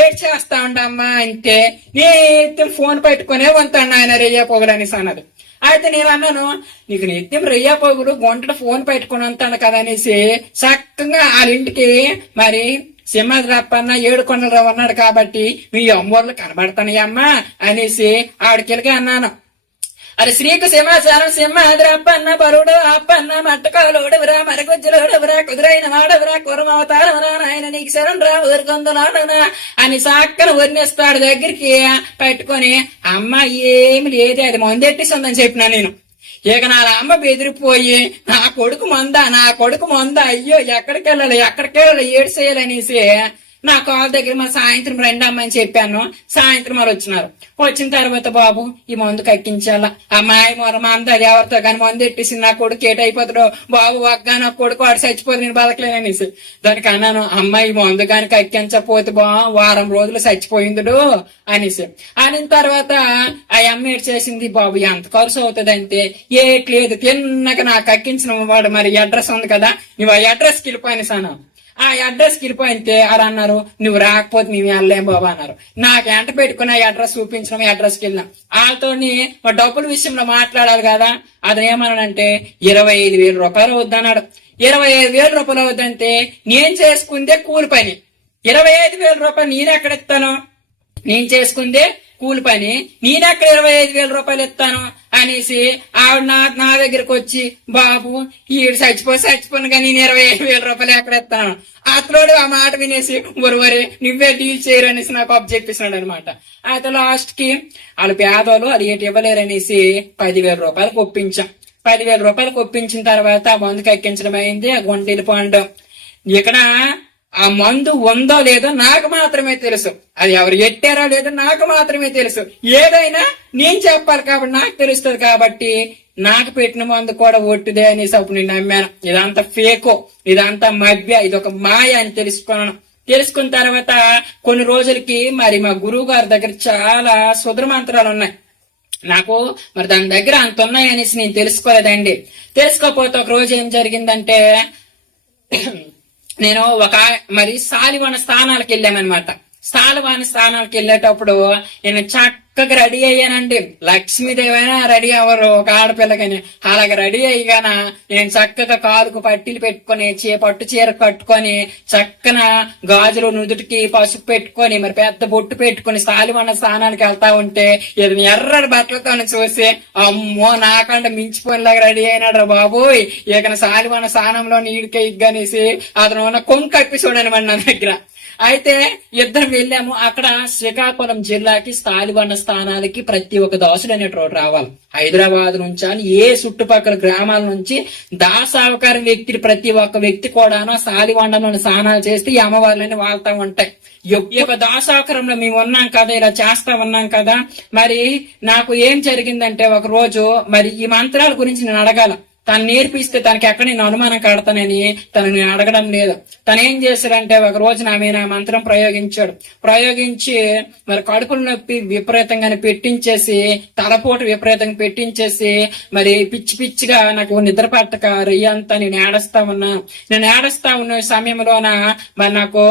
ఏడ్ చేస్తా ఉండమ్మా అంటే నేను ఫోన్ పెట్టుకునే వంతాను ఆయన రెయ్యా పొగలు అనేసి అన్నది. అయితే నేను అన్నాను, నీకు నిత్యం రెయ్యా పొగులు గొంటలో ఫోన్ పెట్టుకుని అంటాను కదా అనేసి చక్కగా వాళ్ళ ఇంటికి మరి సింహాద్రప్పన్న ఏడుకొండలరావు అన్నాడు కాబట్టి మీ అమ్మోర్లు కనబడతానయ్యమ్మా అనేసి ఆడికెళ్ళగా అన్నాను. అది శ్రీకు సింహాచారం సింహాద్రప్పన్న బరుడు అప్పన్న మట్టకాలోడవరా, మరగుజ్జలోడవరా, కుదురైన వాడవరా, కురమవతారవరా, నాయన నీకు శరం రా ఊరుకొందులాడనా అని సాక్కన వర్ణిస్తాడు. దగ్గరికి పెట్టుకొని అమ్మ ఏమి లేదే, అది మందెట్టేసిందని చెప్పినా నేను. ఇక నా అమ్మ బెదిరిపోయి నా కొడుకు మందా అయ్యో ఎక్కడికి వెళ్ళాలి ఏడ్చేయాలనేసి నా కాల్ దగ్గర మా సాయంత్రం రండి అమ్మని చెప్పాను. సాయంత్రం వారు వచ్చిన తర్వాత బాబు ఈ మందు కక్కించాలా, అమ్మాయి మంద అది ఎవరితో కానీ మందు ఎట్టేసి నా కొడుకు ఏటైపోతాడో బాబు, ఒక్క నా కొడుకు వాడు చచ్చిపోతే నేను బతకలేననేసి దానికి అన్నాను, అమ్మాయి మందు కానీ కక్కించకపోతే వారం రోజులు చచ్చిపోయిందుడు అనేసి అనిన తర్వాత ఆ అమ్మ ఏడు చేసింది. బాబు ఎంత ఖర్చు అవుతుంది అంటే, ఏట్లేదు తిన్నగా నాకు కక్కించిన వాడు మరి అడ్రస్ ఉంది కదా, నువ్వు ఆ అడ్రస్కి వెళ్ళిపోయినసాను. ఆ అడ్రస్కి వెళ్ళిపోయితే అలా అన్నారు, నువ్వు రాకపోతే మేము వెళ్ళలేం బాబా అన్నారు. నాకు ఎంట పెట్టుకుని ఆ అడ్రస్ చూపించడం, అడ్రస్కి వెళ్ళినాం. వాళ్ళతో డబ్బుల విషయంలో మాట్లాడాలి కదా, అతను ఏమన్నాడంటే 25,000 రూపాయలు వద్దన్నాడు. 25,000 రూపాయలు వద్దంటే నేను చేసుకుందే కూలి పని, 25,000 రూపాయలు నేనెక్కడ ఇస్తాను, నేను చేసుకుందే కూలి పని, నేనెక్కడ 25,000 రూపాయలు ఇస్తాను అనేసి ఆవిడ నా దగ్గరకు వచ్చి, బాబు ఈడు చచ్చిపోను కానీ నేను 25,000 రూపాయలు ఎక్కడ ఇస్తాను. అతలోడు ఆ మాట వినేసి ఒరవరే నువ్వే డీల్ చేయరు అనేసి నాకు అప్ చెప్పేసినాడు అనమాట. అయితే లాస్ట్ కి వాళ్ళు పేదోళ్ళు అది ఏటి ఇవ్వలేరనేసి 10,000 రూపాయలకు ఒప్పించాం. 10,000 రూపాయలకు ఒప్పించిన తర్వాత ఆ మందుకు ఎక్కించడం అయింది. ఆ గుంట వెళ్ళిపోవడం. ఇక్కడ ఆ మందు ఉందో లేదో నాకు మాత్రమే తెలుసు, అది ఎవరు ఎట్టారో లేదో నాకు మాత్రమే తెలుసు. ఏదైనా నేను చెప్పాలి కాబట్టి నాకు తెలుస్తుంది కాబట్టి నాకు పెట్టిన మందు కూడా ఒట్టిదే అనేసి అప్పుడు నేను నమ్మాను. ఇదంతా ఫేకో, ఇదంతా మభ్య, ఇది ఒక మాయ అని తెలుసుకున్నాను. తెలుసుకున్న తర్వాత కొన్ని రోజులకి మరి మా గురువు గారి దగ్గర చాలా సుద్ర మంత్రాలు ఉన్నాయి. నాకు మరి దాని దగ్గర అంత ఉన్నాయనేసి నేను తెలుసుకోలేదండి. తెలుసుకోకపోతే ఒక రోజు ఏం జరిగిందంటే, నేను మరి సాలివన స్థానాలకు వెళ్ళామన్నమాట. స్థానవాని స్థానానికి వెళ్ళేటప్పుడు నేను చక్కగా రెడీ అయ్యానండి. లక్ష్మీదేవైనా రెడీ అవ్వరు ఒక ఆడపిల్లకని. అలాగే రెడీ అయ్యాన నేను చక్కగా కాలుకు పట్టీలు పెట్టుకొని పట్టు చీర కట్టుకొని చక్కన గాజులు నుదుటికి పసుపు పెట్టుకొని మరి పెద్ద బొట్టు పెట్టుకొని స్థాలివన్న స్థానానికి వెళ్తా ఉంటే ఇది ఎర్రటి బట్టలతో చూసి అమ్మో నాకంటే మించిపోయినలాగా రెడీ అయినాడు బాబోయ్, ఇక స్థాలివన్న స్థానంలో నీడికే ఇగ్గనేసి అతను ఉన్న కొంకప్పి చూడనమాట నా దగ్గర. అయితే ఇద్దరం వెళ్ళాము. అక్కడ శ్రీకాకుళం జిల్లాకి స్థాలివన్న స్థానాలకి ప్రతి ఒక్క దాసుడు అనేటువంటి రావాలి. హైదరాబాద్ నుంచి అని ఏ చుట్టుపక్కల గ్రామాల నుంచి దాసావకారం వ్యక్తి ప్రతి ఒక్క వ్యక్తి కూడాను స్థాలివన్నంలో స్నానాలు చేస్తే ఈ అమ్మవార్లని వాళ్తా ఉంటాయి. ఈ యొక్క దాసావకారంలో మేము ఉన్నాం కదా, ఇలా చేస్తా ఉన్నాం కదా. మరి నాకు ఏం జరిగిందంటే ఒక రోజు మరి ఈ మంత్రాల గురించి నేను అడగాల. తను నేర్పిస్తే తనకి ఎక్కడ నేను అనుమానం కడతానని తను నేను అడగడం లేదు. తను ఏం చేశాడంటే ఒక రోజు నా మీద మంత్రం ప్రయోగించి మరి కడుపులు నొప్పి విపరీతంగా పెట్టించేసి తలపోటు విపరీతంగా పెట్టించేసి మరి పిచ్చి పిచ్చిగా నాకు నిద్ర పట్టక రెయ్యంతా నేను ఏడుస్తా ఉన్న సమయంలోన మరి నాకు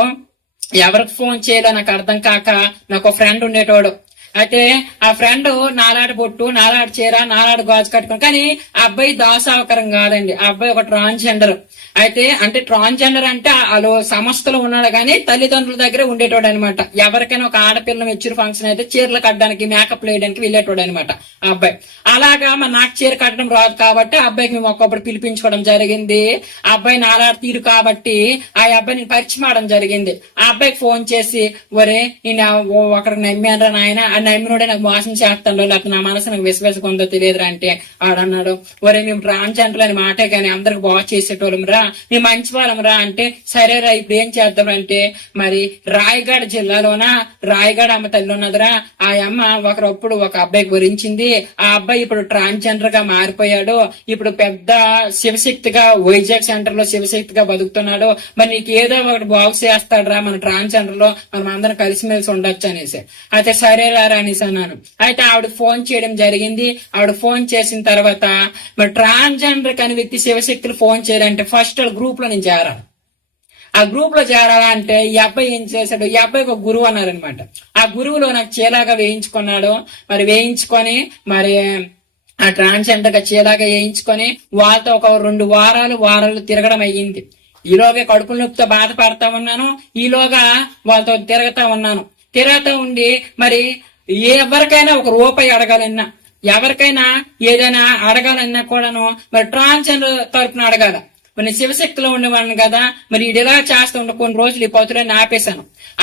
ఎవరికి ఫోన్ చేయాలో నాకు అర్థం కాక నాకు ఒక ఫ్రెండ్ ఉండేటోడు. అయితే ఆ ఫ్రెండ్ నాలాడు బొట్టు, నాలాడు చీర, నాలాడు గాజు కట్టుకుని, కానీ ఆ అబ్బాయి దాసావకరం కాదండి. ఆ అబ్బాయి ఒక ట్రాన్స్జెండర్. అయితే అంటే ట్రాన్స్జెండర్ అంటే వాళ్ళు సంస్థలో ఉన్నాడు కానీ తల్లిదండ్రుల దగ్గరే ఉండేటోడు అనమాట. ఎవరికైనా ఒక ఆడపిల్ల మెచ్యూర్ ఫంక్షన్ అయితే చీరలు కట్టడానికి మేకప్ వేయడానికి వెళ్ళేటోడు అనమాట ఆ అబ్బాయి. అలాగా మరి నాకు చీర కట్టడం రాదు కాబట్టి ఆ అబ్బాయికి మేము ఒక్కొక్కటి పిలిపించుకోవడం జరిగింది. ఆ అబ్బాయి నాలాడు తీరు కాబట్టి ఆ అబ్బాయిని పరిచయం అవడం జరిగింది. ఆ అబ్బాయికి ఫోన్ చేసి ఒరే నేను ఒకరికి నమ్మానరా నాయన, ఆ నమ్మినోడే నాకు మోసం చేస్తాడు, లేకపోతే నా మనసు నాకు విశ్వాసంతో తెలియదురా అంటే ఆడన్నాడు ఒరే మేము ట్రాన్స్జెండర్ అని మాటే కానీ అందరికి బాగా చేసేటోళ్ళం రా, మేము మంచి వాళ్ళం రా అంటే సరేరా ఇప్పుడు ఏం చేద్దాం అంటే మరి రాయగఢ జిల్లాలోన రాయగఢ అమ్మ తల్లి ఉన్నదిరా. ఆ అమ్మ ఒకరప్పుడు ఒక అబ్బాయి గురించింది. ఆ అబ్బాయి ఇప్పుడు ట్రాన్స్జెండర్ గా మారిపోయాడు. ఇప్పుడు పెద్ద శివశక్తిగా వైజాగ్ సెంటర్ లో శివశక్తిగా బతుకుతున్నాడు. మరి నీకు ఏదో ఒకటి బాగు చేస్తాడు రా మన ట్రాన్స్జెండర్ లో, మనం అందరం కలిసిమెలిసి ఉండొచ్చు అనేసి. అయితే సరేరా అనేసి అన్నాను. అయితే ఆవిడ ఫోన్ చేయడం జరిగింది. ఆవిడ ఫోన్ చేసిన తర్వాత మరి ట్రాన్స్జెండర్ కాని వ్యక్తి శివశక్తులు ఫోన్ చేయాలంటే ఫస్ట్ గ్రూప్ లో నేను చేరాను. ఆ గ్రూప్ లో చేరాలంటే ఈ అబ్బాయి ఏం చేశాడు, ఈ అబ్బాయికి ఒక గురువు అన్నారనమాట. ఆ గురువులో నాకు చీలాగా వేయించుకున్నాడు. మరి వేయించుకొని మరి ఆ ట్రాన్స్జెండర్ గా చీలాగా వేయించుకొని వాళ్ళతో ఒక 2 వారాలు తిరగడం అయ్యింది. ఈలోగా కడుపుల నొప్పితో బాధపడతా ఉన్నాను. ఈలోగా వాళ్ళతో తిరుగుతా ఉండి మరి ఎవరికైనా ఒక రూపాయి అడగాలన్నా, ఎవరికైనా ఏదైనా అడగాలన్నా కూడాను మరి ట్రాన్స్జెండర్ తరపున అడగాల. మరి శివశక్తిలో ఉండేవాడిని కదా, మరి ఇది ఎలా చేస్తూ ఉండే కొన్ని రోజులు ఈ పౌతులని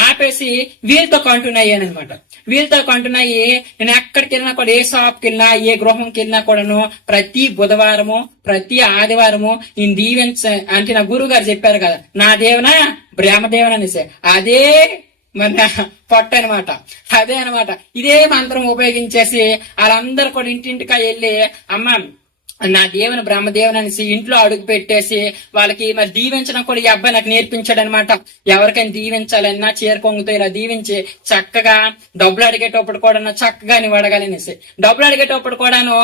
ఆపేసి వీళ్ళతో కంటిన్యూ అయ్యాను అనమాట. వీళ్ళతో కంటిన్యూ అయ్యి నేను ఎక్కడికి వెళ్ళినా కూడా, ఏ షాప్కి వెళ్ళినా, ఏ గృహంకి వెళ్ళినా కూడాను ప్రతి బుధవారము ప్రతి ఆదివారము నేను దీవెన్స్ అంటే నా గురువు గారు చెప్పారు కదా, నా దేవునా బ్రహ్మదేవన్ అనేసి అదే మన పొట్ట అనమాట. అదే అనమాట. ఇదే మంత్రం ఉపయోగించేసి వాళ్ళందరూ కూడా ఇంటింటికా వెళ్ళి అమ్మ నా దేవుని బ్రహ్మదేవుని అనేసి ఇంట్లో అడుగు పెట్టేసి వాళ్ళకి మరి దీవించడం కూడా ఈ అబ్బాయి నాకు నేర్పించాడు అనమాట. ఎవరికైనా దీవించాలన్నా చీర కొంగుతో ఇలా దీవించి చక్కగా డబ్బులు అడిగేటప్పుడు కూడా చక్కగా నువ్వు అడగాలనేసి, డబ్బులు అడిగేటప్పుడు కూడాను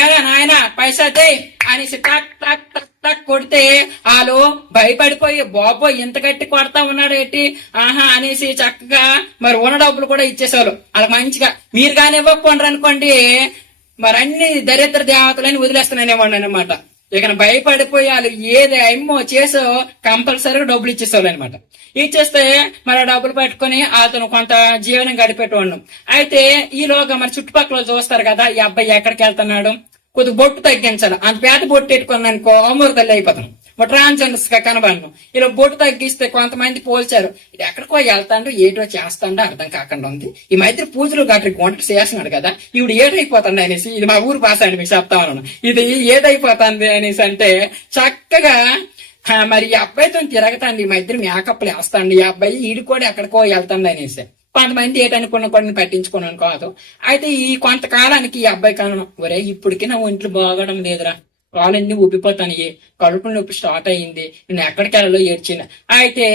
ఏరా నాయన పైసా తే అనేసి టక్ టక్ టక్ టక్ కొడితే వాళ్ళు భయపడిపోయి బాబోయ్ ఇంత గట్టి కొడతా ఉన్నాడు ఏంటి ఆహా అనేసి చక్కగా మరి ఉన్న డబ్బులు కూడా ఇచ్చేసేవాళ్ళు వాళ్ళకి మంచిగా. మీరు కానీ ఇవ్వకపోండి అనుకోండి మరి అన్ని దరిద్ర దేవతలని వదిలేస్తున్నానేవాడు అనమాట. ఇక భయపడిపోయి వాళ్ళు ఏది అమ్మో చేసో కంపల్సరీగా డబ్బులు ఇచ్చేసేవాళ్ళు అనమాట. ఇచ్చేస్తే మరి ఆ డబ్బులు పెట్టుకుని అతను కొంత జీవనం గడిపేటవాడు. అయితే ఈలోగా మరి చుట్టుపక్కల చూస్తారు కదా ఈ అబ్బాయి ఎక్కడికి వెళ్తున్నాడు, కొద్దిగా బొట్టు తగ్గించాలి. అంత పేద బొట్టు పెట్టుకున్నానుకో అమ్మూరు తల్లి అయిపోతాను, ట్రాన్స్జెండర్స్ గా కనబడను. ఇలా బొట్టు తగ్గిస్తే కొంతమంది పోల్చారు, ఇది ఎక్కడికో వెళ్తాండో ఏటో చేస్తాడో అర్థం కాకుండా ఉంది. ఈ మైత్రి పూజలు గట్టికి వంటలు చేస్తున్నాడు కదా, ఇవిడు ఏటైపోతాండి అనేసి, ఇది మా ఊరు భాష అని మీకు చెప్తా ఉన్నాను, ఇది ఏదైపోతుంది అనేసి అంటే చక్కగా మరి ఈ అబ్బాయితో తిరగతాండి, ఈ మధ్య మేకప్లు వేస్తాండి, ఈ అబ్బాయి ఈడు కూడా ఎక్కడికో వెళ్తాండి అనేసి. కొంతమంది ఏటనుకున్న కొన్ని పట్టించుకున్నాను కాదు. అయితే ఈ కొంతకాలానికి ఈ అబ్బాయి కారణం ఒరే ఇప్పటికీ నా ఒంట్లు బాగడం లేదురా, కాళ్ళన్నీ ఉబ్బిపోతాను, కడుపుల నొప్పి స్టార్ట్ అయ్యింది, నేను ఎక్కడికి వెళ్ళలో ఏడ్చిన. అయితే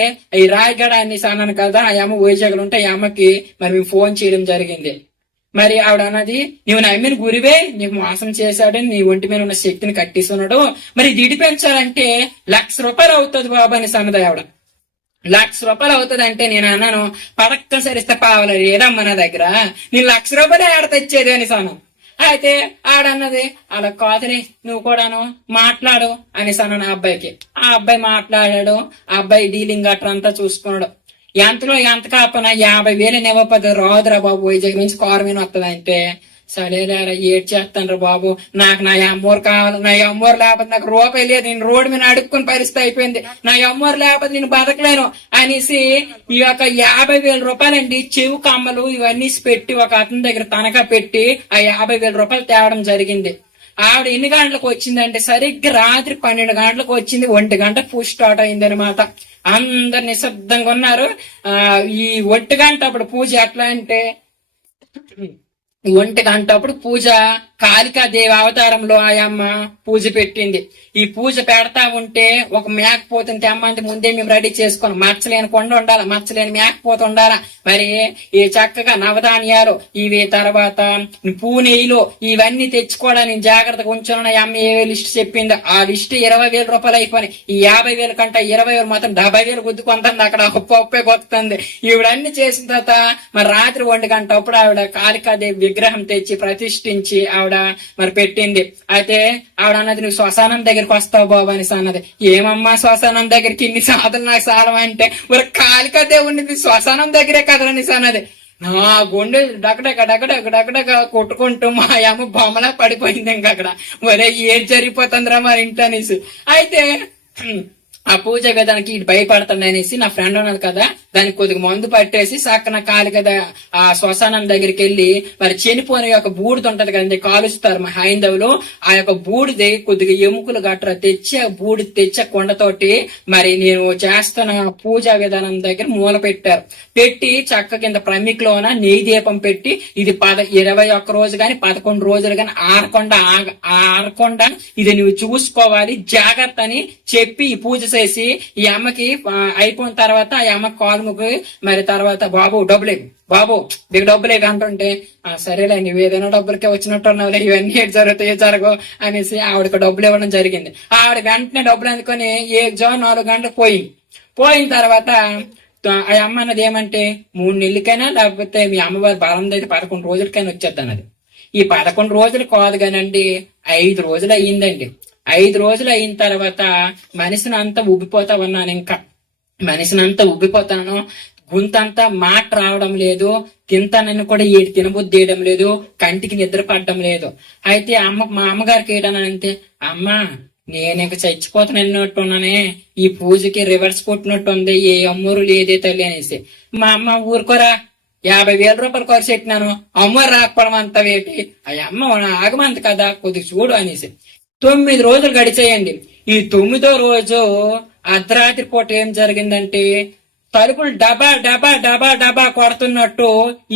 ఈ రాయగడ అన్ని సానాను కదా, ఆ అమ్మ వైజాగ్లు ఉంటే ఆ అమ్మకి మరి మేము ఫోన్ చేయడం జరిగింది. మరి ఆవిడ అన్నది నువ్వు నమ్మిన గురివే నీకు మోసం చేశాడని, నీ ఒంటి మీద ఉన్న శక్తిని కట్టిస్తున్నాడు, మరి ఇది పెంచాలంటే 1,00,000 రూపాయలు అవుతుంది బాబు అనేసి అన్నది ఆవిడ. ₹1,00,000 అవుతుంది అంటే నేను అన్నాను, పడక్క సరిస్తే పావల ఏదమ్మా నా దగ్గర, నేను ₹1,00,000 ఆడ తెచ్చేది అని అన్నాను. అయితే ఆడన్నది అలా కాదురే, నువ్వు కూడాను మాట్లాడు అనేసి అన్నాను ఆ అబ్బాయికి. ఆ అబ్బాయి మాట్లాడాడు. ఆ అబ్బాయి డీలింగ్ గట్రా అంతా చూసుకున్నాడు. ఎంతలో ఎంత కాకపోయినా 50,000 ఇవ్వకపోతే రాదురా బాబు, వైజాగ్ నుంచి కారు మీద వస్తుంది అంటే, సరేరా ఏడ్ చేస్తాను రా బాబు, నాకు నా అమ్మోరు కావాలి, నా అమ్మోరు లేకపోతే నాకు రూపాయి లేదు, నేను రోడ్డు మీద అడుక్కుని పరిస్థితి అయిపోయింది, నా అమ్మోరు లేకపోతే నేను బతకలేను అనేసి ఈ యొక్క ₹50,000 చెవు కమ్మలు ఇవన్నీ పెట్టి ఒక అతని దగ్గర తనఖా పెట్టి ఆ ₹50,000 తేవడం జరిగింది. ఆవిడ ఎన్ని గంటలకు వచ్చిందంటే సరిగ్గా రాత్రి 12 గంటలకు వచ్చింది. 1 గంట పూజ స్టార్ట్ అయింది అనమాట. అందరు నిశ్శబ్దంగా ఉన్నారు. ఈ 1 గంట అప్పుడు పూజ ఎట్లా అంటే, 1 గంట అప్పుడు పూజ కాళికాదేవి అవతారంలో ఆయమ్మ పూజ పెట్టింది. ఈ పూజ పెడతా ఉంటే ఒక మేకపోతుంది తెమ్మంటే ముందే మేము రెడీ చేసుకుని, మచ్చలేని కొండ ఉండాలా, మచ్చలేని మేకపోత ఉండాలా, మరి ఈ చక్కగా నవధాన్యాలు ఇవి, తర్వాత పూనెయ్యిలు ఇవన్నీ తెచ్చుకోవడానికి జాగ్రత్తగా ఉంచున్న అమ్మ ఏ లిస్ట్ చెప్పిందో ఆ లిస్ట్ ₹20,000 అయిపోయి, ఈ 50,000 కంటే 20,000 మాత్రం 70,000 గుద్దుకుంటుంది. అక్కడ ఉప్పే కొత్తుంది. ఈవిడన్ని చేసిన తర్వాత మరి రాత్రి 1 గంట అప్పుడు ఆవిడ కాళికాదేవి విగ్రహం తెచ్చి ప్రతిష్ఠించి ఆవిడ మరి పెట్టింది. అయితే ఆవిడ అన్నది, నువ్వు శ్మశానం దగ్గరికి వస్తావు బాబు అనేసి అన్నది. ఏమమ్మా శ్మశానం దగ్గరికి ఇన్ని సాధలు నాకు సాలం అంటే, మరి కాళికాదేవుడిని శ్మశానం దగ్గరే కదలనేసి అన్నది. నా గుండె డగడగ డగడగ డగడగ కొట్టుకుంటూ మా అమ్మ బొమ్మలా పడిపోయింది. ఇంకా అక్కడ మరే ఏం జరిగిపోతుందిరా మరి ఇంటనేసి. అయితే ఆ పూజ విధానికి ఇటు భయపడుతుంది అనేసి నా ఫ్రెండ్ ఉన్నది కదా, దానికి కొద్దిగా మందు పట్టేసి సక్కన కాలి కదా ఆ శ్మశానం దగ్గరికి వెళ్ళి మరి చనిపోయిన యొక్క బూడిద ఉంటది కదండి, కాలుస్తారు మా హైందవులు. ఆ యొక్క బూడిది కొద్దిగా ఎముకలు గట్రా తెచ్చి ఆ బూడిద తెచ్చి కొండతోటి మరి నేను చేస్తున్న పూజా విధానం దగ్గర మూల పెట్టారు. పెట్టి చక్క కింద ప్రమిక్లోన నెయ్యి దీపం పెట్టి ఇది 21 రోజు గాని 11 రోజులు గాని ఆరకుండా ఇది నువ్వు చూసుకోవాలి జాగ్రత్త అని చెప్పి ఈ పూజ చేసి ఈ అమ్మకి అయిపోయిన తర్వాత ఆ అమ్మ కాలు ముగ్గు మరి తర్వాత బాబు డబ్బులేవు, బాబు నీకు డబ్బులేవు అంటుంటే, సరేలే నువ్వు ఏదైనా డబ్బులకే వచ్చినట్టున్నావులే, ఇవన్నీ జరుగుతాయి జరగవు అనేసి ఆవిడకి డబ్బులు ఇవ్వడం జరిగింది. ఆవిడ వెంటనే డబ్బులు అందుకొని 4 గంటలకు పోయిన తర్వాత ఆ అమ్మ అన్నది ఏమంటే, 3 నెలలకైనా లేకపోతే మీ అమ్మవారి బలం అయితే 11 రోజులకైనా వచ్చేద్ది అన్నది. ఈ 11 రోజులు కాదు కానండి, 5 రోజులు అయ్యిందండి. 5 రోజులు అయిన తర్వాత మనిషిని అంతా ఉబ్బిపోతా ఉన్నాను. ఇంకా మనిషిని అంతా ఉబ్బిపోతాను. గుంతంతా మాట రావడం లేదు. తింటానని కూడా ఏడు తినబుద్ధి చేయడం లేదు. కంటికి నిద్ర పడడం లేదు. అయితే మా అమ్మగారికి ఏంటనంటే, అమ్మ నేను ఇంక చచ్చిపోతానన్నట్టున్నానే, ఈ పూజకి రివర్స్ కొట్టినట్టు ఉంది, ఏ అమ్మూరు లేదే తల్లి అనేసి. మా అమ్మ ఊరుకోరా, ₹50,000 ఖర్చు పెట్టినాను, అమ్మవారు రాకపోవడం అంత వేటి, ఆ అమ్మ ఆగమంత కదా కొద్దిగా చూడు అనేసి. 9 రోజులు గడిచేయండి. ఈ 9వ రోజు అర్ధరాత్రి పూట ఏం జరిగిందంటే, తలుపులు డబా డబా డబా డబా కొడుతున్నట్టు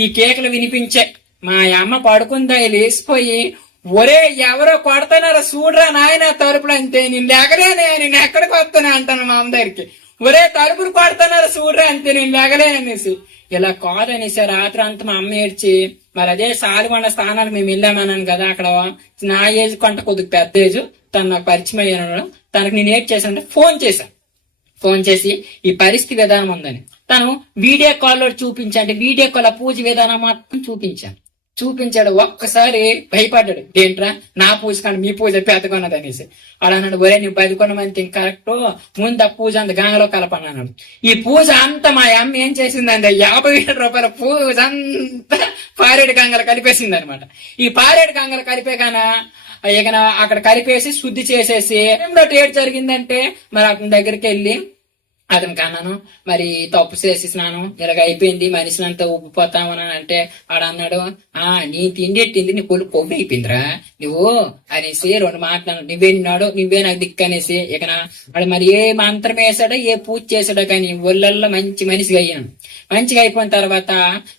ఈ కేకలు వినిపించే. మా అమ్మ పడుకుందా లేచిపోయి, ఒరే ఎవరో కొడతానారా చూడరా నాయన తలుపులు అంతే, నేను లేకలేనే, నేను ఎక్కడికి వస్తానే అంటాను మా అమ్మ దగ్గరికి. ఒరే తలుపులు కొడతానారా చూడరా అంతే, నేను లేకలే అనేసి. ఇలా కాదనేసి రాత్రి అంతా మా అమ్మ ఏడ్చి, మరి అదే సాలికొండ స్థానాలకు మేము వెళ్ళామన్నాను కదా, అక్కడ నా ఏజ్ కంటే కొద్దిగా పెద్ద ఏజ్ తను నాకు పరిచయం అయ్యాను. తనకు నేను ఏడ్ చేశానంటే ఫోన్ చేసి ఈ పరిస్థితి విధానం ఉందని తను వీడియో కాల్లో చూపించండి, వీడియో కాల్ పూజ విధానం మాత్రం చూపించాడు. ఒక్కసారి భయపడ్డాడు, ఏంట్రా నా పూజ కానీ మీ పూజ పెద్దకొన్నది అనేసి. అలా అన్నాడు, ఒరే నువ్వు బతికొన్నమంది కరెక్ట్, ముందు ఆ పూజ అంత గంగలో కలపన్నాడు. ఈ పూజ అంతా మా అమ్మ ఏం చేసిందంటే, ₹50,000 పూజ అంతా పారేడు గంగలు కలిపేసింది అనమాట. ఈ పారేడు గంగలు కలిపేగానా ఇక అక్కడ కలిపేసి శుద్ధి చేసేసి ఏడు జరిగిందంటే, మరి అతని దగ్గరికి వెళ్ళి అతనికి అన్నాను, మరి తప్పు చేసేసినాను, ఇలాగ అయిపోయింది, మనిషినంతా ఉబ్బిపోతామని అంటే ఆడన్నాడు, నీ తిండి నీ కొవ్వు అయిపోయిందిరా నువ్వు అనేసి 2 మాట్లాడు. నువ్వే నాకు దిక్కు అనేసి. ఇక వాడు మరి ఏ మంత్రం వేసాడో ఏ పూజ చేసాడో కానీ ఒళ్ళల్లో మంచి మనిషిగా అయ్యాను. మంచిగా అయిపోయిన తర్వాత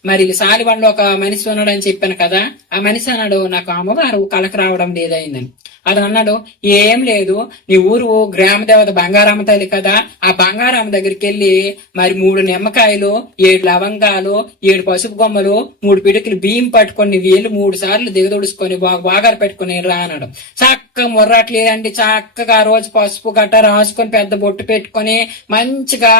మరి సాలిబండ్లో ఒక మనిషి ఉన్నాడు అని చెప్పాను కదా, ఆ మనిషి అన్నాడు, నాకు అమ్మవారు కళకు రావడం లేదైందని. అతను అన్నాడు, ఏం లేదు, నీ ఊరు గ్రామ దేవత బంగారమ్మ తల్లి కదా, ఆ బంగారమ్మ దగ్గరికి వెళ్ళి మరి 3 నిమ్మకాయలు, 7 లవంగాలు, 7 పసుపు కొమ్మలు, 3 పిడికిలు బియ్యం పట్టుకొని వేలు 3 సార్లు దిగదొడుచుకొని బాగారు పెట్టుకుని రా అన్నాడు. చక్కగా ముర్రట్లేదండి, చక్కగా ఆ రోజు పసుపు గట్ట రాసుకొని పెద్ద బొట్టు పెట్టుకొని మంచిగా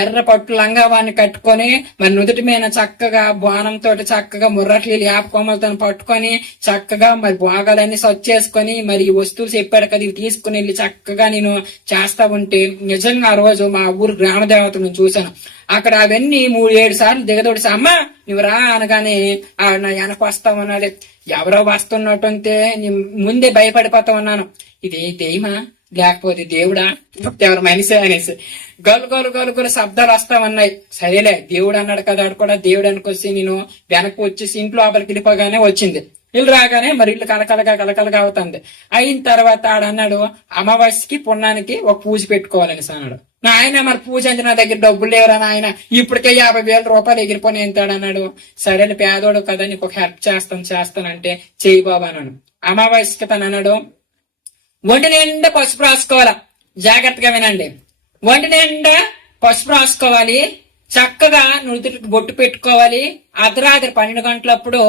ఎర్ర పట్టు లంగావాన్ని కట్టుకొని మరి నుదుటి మీద చక్కగా బాణంతో చక్కగా ముర్రట్లీలు యాప కొమ్మలతో పట్టుకొని చక్కగా మరి భోగాలన్నీ సొచ్చేసుకొని మరి ఈ వస్తువులు చెప్పాడు కదా ఇవి తీసుకుని వెళ్ళి చక్కగా నేను చేస్తా ఉంటే నిజంగా ఆ రోజు మా ఊరు గ్రామ దేవతను చూశాను. అక్కడ అవన్నీ 3-7 సార్లు దిగదొడిసి, అమ్మా నువ్వు రా అనగానే ఆవిడ నా వెనక వస్తా ఉన్నది. ఎవరో వస్తున్నట్టుంటే ముందే భయపడిపోతా ఉన్నాను. ఇది దెయ్యమా లేకపోతే దేవుడా ఎవరు మనిషి అనేసి గొలు శబ్దాలు వస్తా ఉన్నాయి. సరేలే దేవుడు అన్నాడు కదా, ఆడు కూడా దేవుడు అనుకొచ్చి నేను వెనక్కి వచ్చేసి ఇంట్లో లోపలికి వెళ్ళిపోగానే వచ్చింది. ఇల్లు రాగానే మరి ఇల్లు కలకలగా అవుతుంది. అయిన తర్వాత ఆడన్నాడు, అమావాస్యకి పుణ్యానికి ఒక పూజ పెట్టుకోవాలని అన్నాడు. నాయన మరి పూజ అంటే నా దగ్గర డబ్బులు లేవరా నాయన, ఇప్పటికే 50,000 రూపాయలు ఎగిరిపోయి ఎంతాడన్నాడు. సరేలే పేదోడు కదా నీకు ఒక హెల్ప్ చేస్తానంటే చెయ్యి బాబా అన్నాడు. అమావాస్యకి తను అన్నాడు, ఒంటి నిండా పసుపు రాసుకోవాలా, జాగ్రత్తగా వినండి, ఒంటి నిండా పసుపు రాసుకోవాలి, చక్కగా నుదుటికి బొట్టు పెట్టుకోవాలి. అర్ధరాత్రి 12 గంటలప్పుడు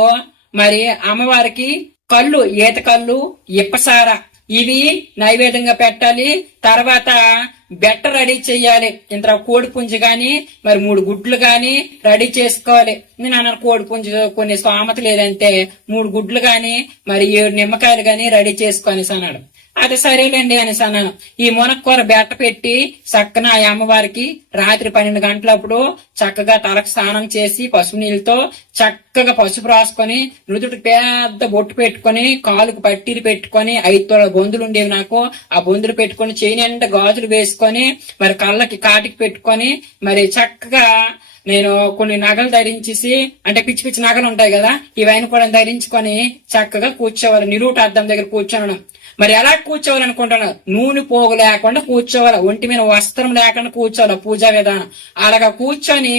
మరి అమ్మవారికి కళ్ళు, ఈత కళ్ళు, ఇప్పసార ఇవి నైవేద్యంగా పెట్టాలి. తర్వాత బెట్ట రెడీ చెయ్యాలి. ఇంత కోడి పుంజు గాని మరి 3 గుడ్లు గాని రెడీ చేసుకోవాలి. నేను అన్నాను కోడి పుంజు కొన్ని స్తోమత లేదంటే 3 గుడ్లు గాని మరి 7 నిమ్మకాయలు గాని రెడీ చేసుకొని అన్నాడు. అది సరేలేండి అనేసి అన్నాను. ఈ మునక్కూర బెట్ట పెట్టి చక్కన ఆ అమ్మవారికి రాత్రి 12 గంటలప్పుడు చక్కగా తలకు స్నానం చేసి పసుపు నీళ్ళతో చక్కగా పసుపు రాసుకొని నుదుటి పెద్ద బొట్టు పెట్టుకొని కాలుకు పట్టీలు పెట్టుకొని 5 తొల బొందులు ఉండేవి నాకు. ఆ బొందులు పెట్టుకొని చేయి నిండా గాజులు వేసుకొని మరి కళ్ళకి కాటికి పెట్టుకొని మరి చక్కగా నేను కొన్ని నగలు ధరించేసి, అంటే పిచ్చి పిచ్చి నగలు ఉంటాయి కదా, ఇవన్నీ కూడా ధరించుకొని చక్కగా కూర్చోవాలి. నిలువుట అద్దం దగ్గర కూర్చోను. మరి ఎలా కూర్చోవాలనుకుంటున్నా, నూనె పోగు లేకుండా కూర్చోవాలి, ఒంటి మీద వస్త్రం లేకుండా కూర్చోవాలి. పూజా విధానం అలాగా కూర్చొని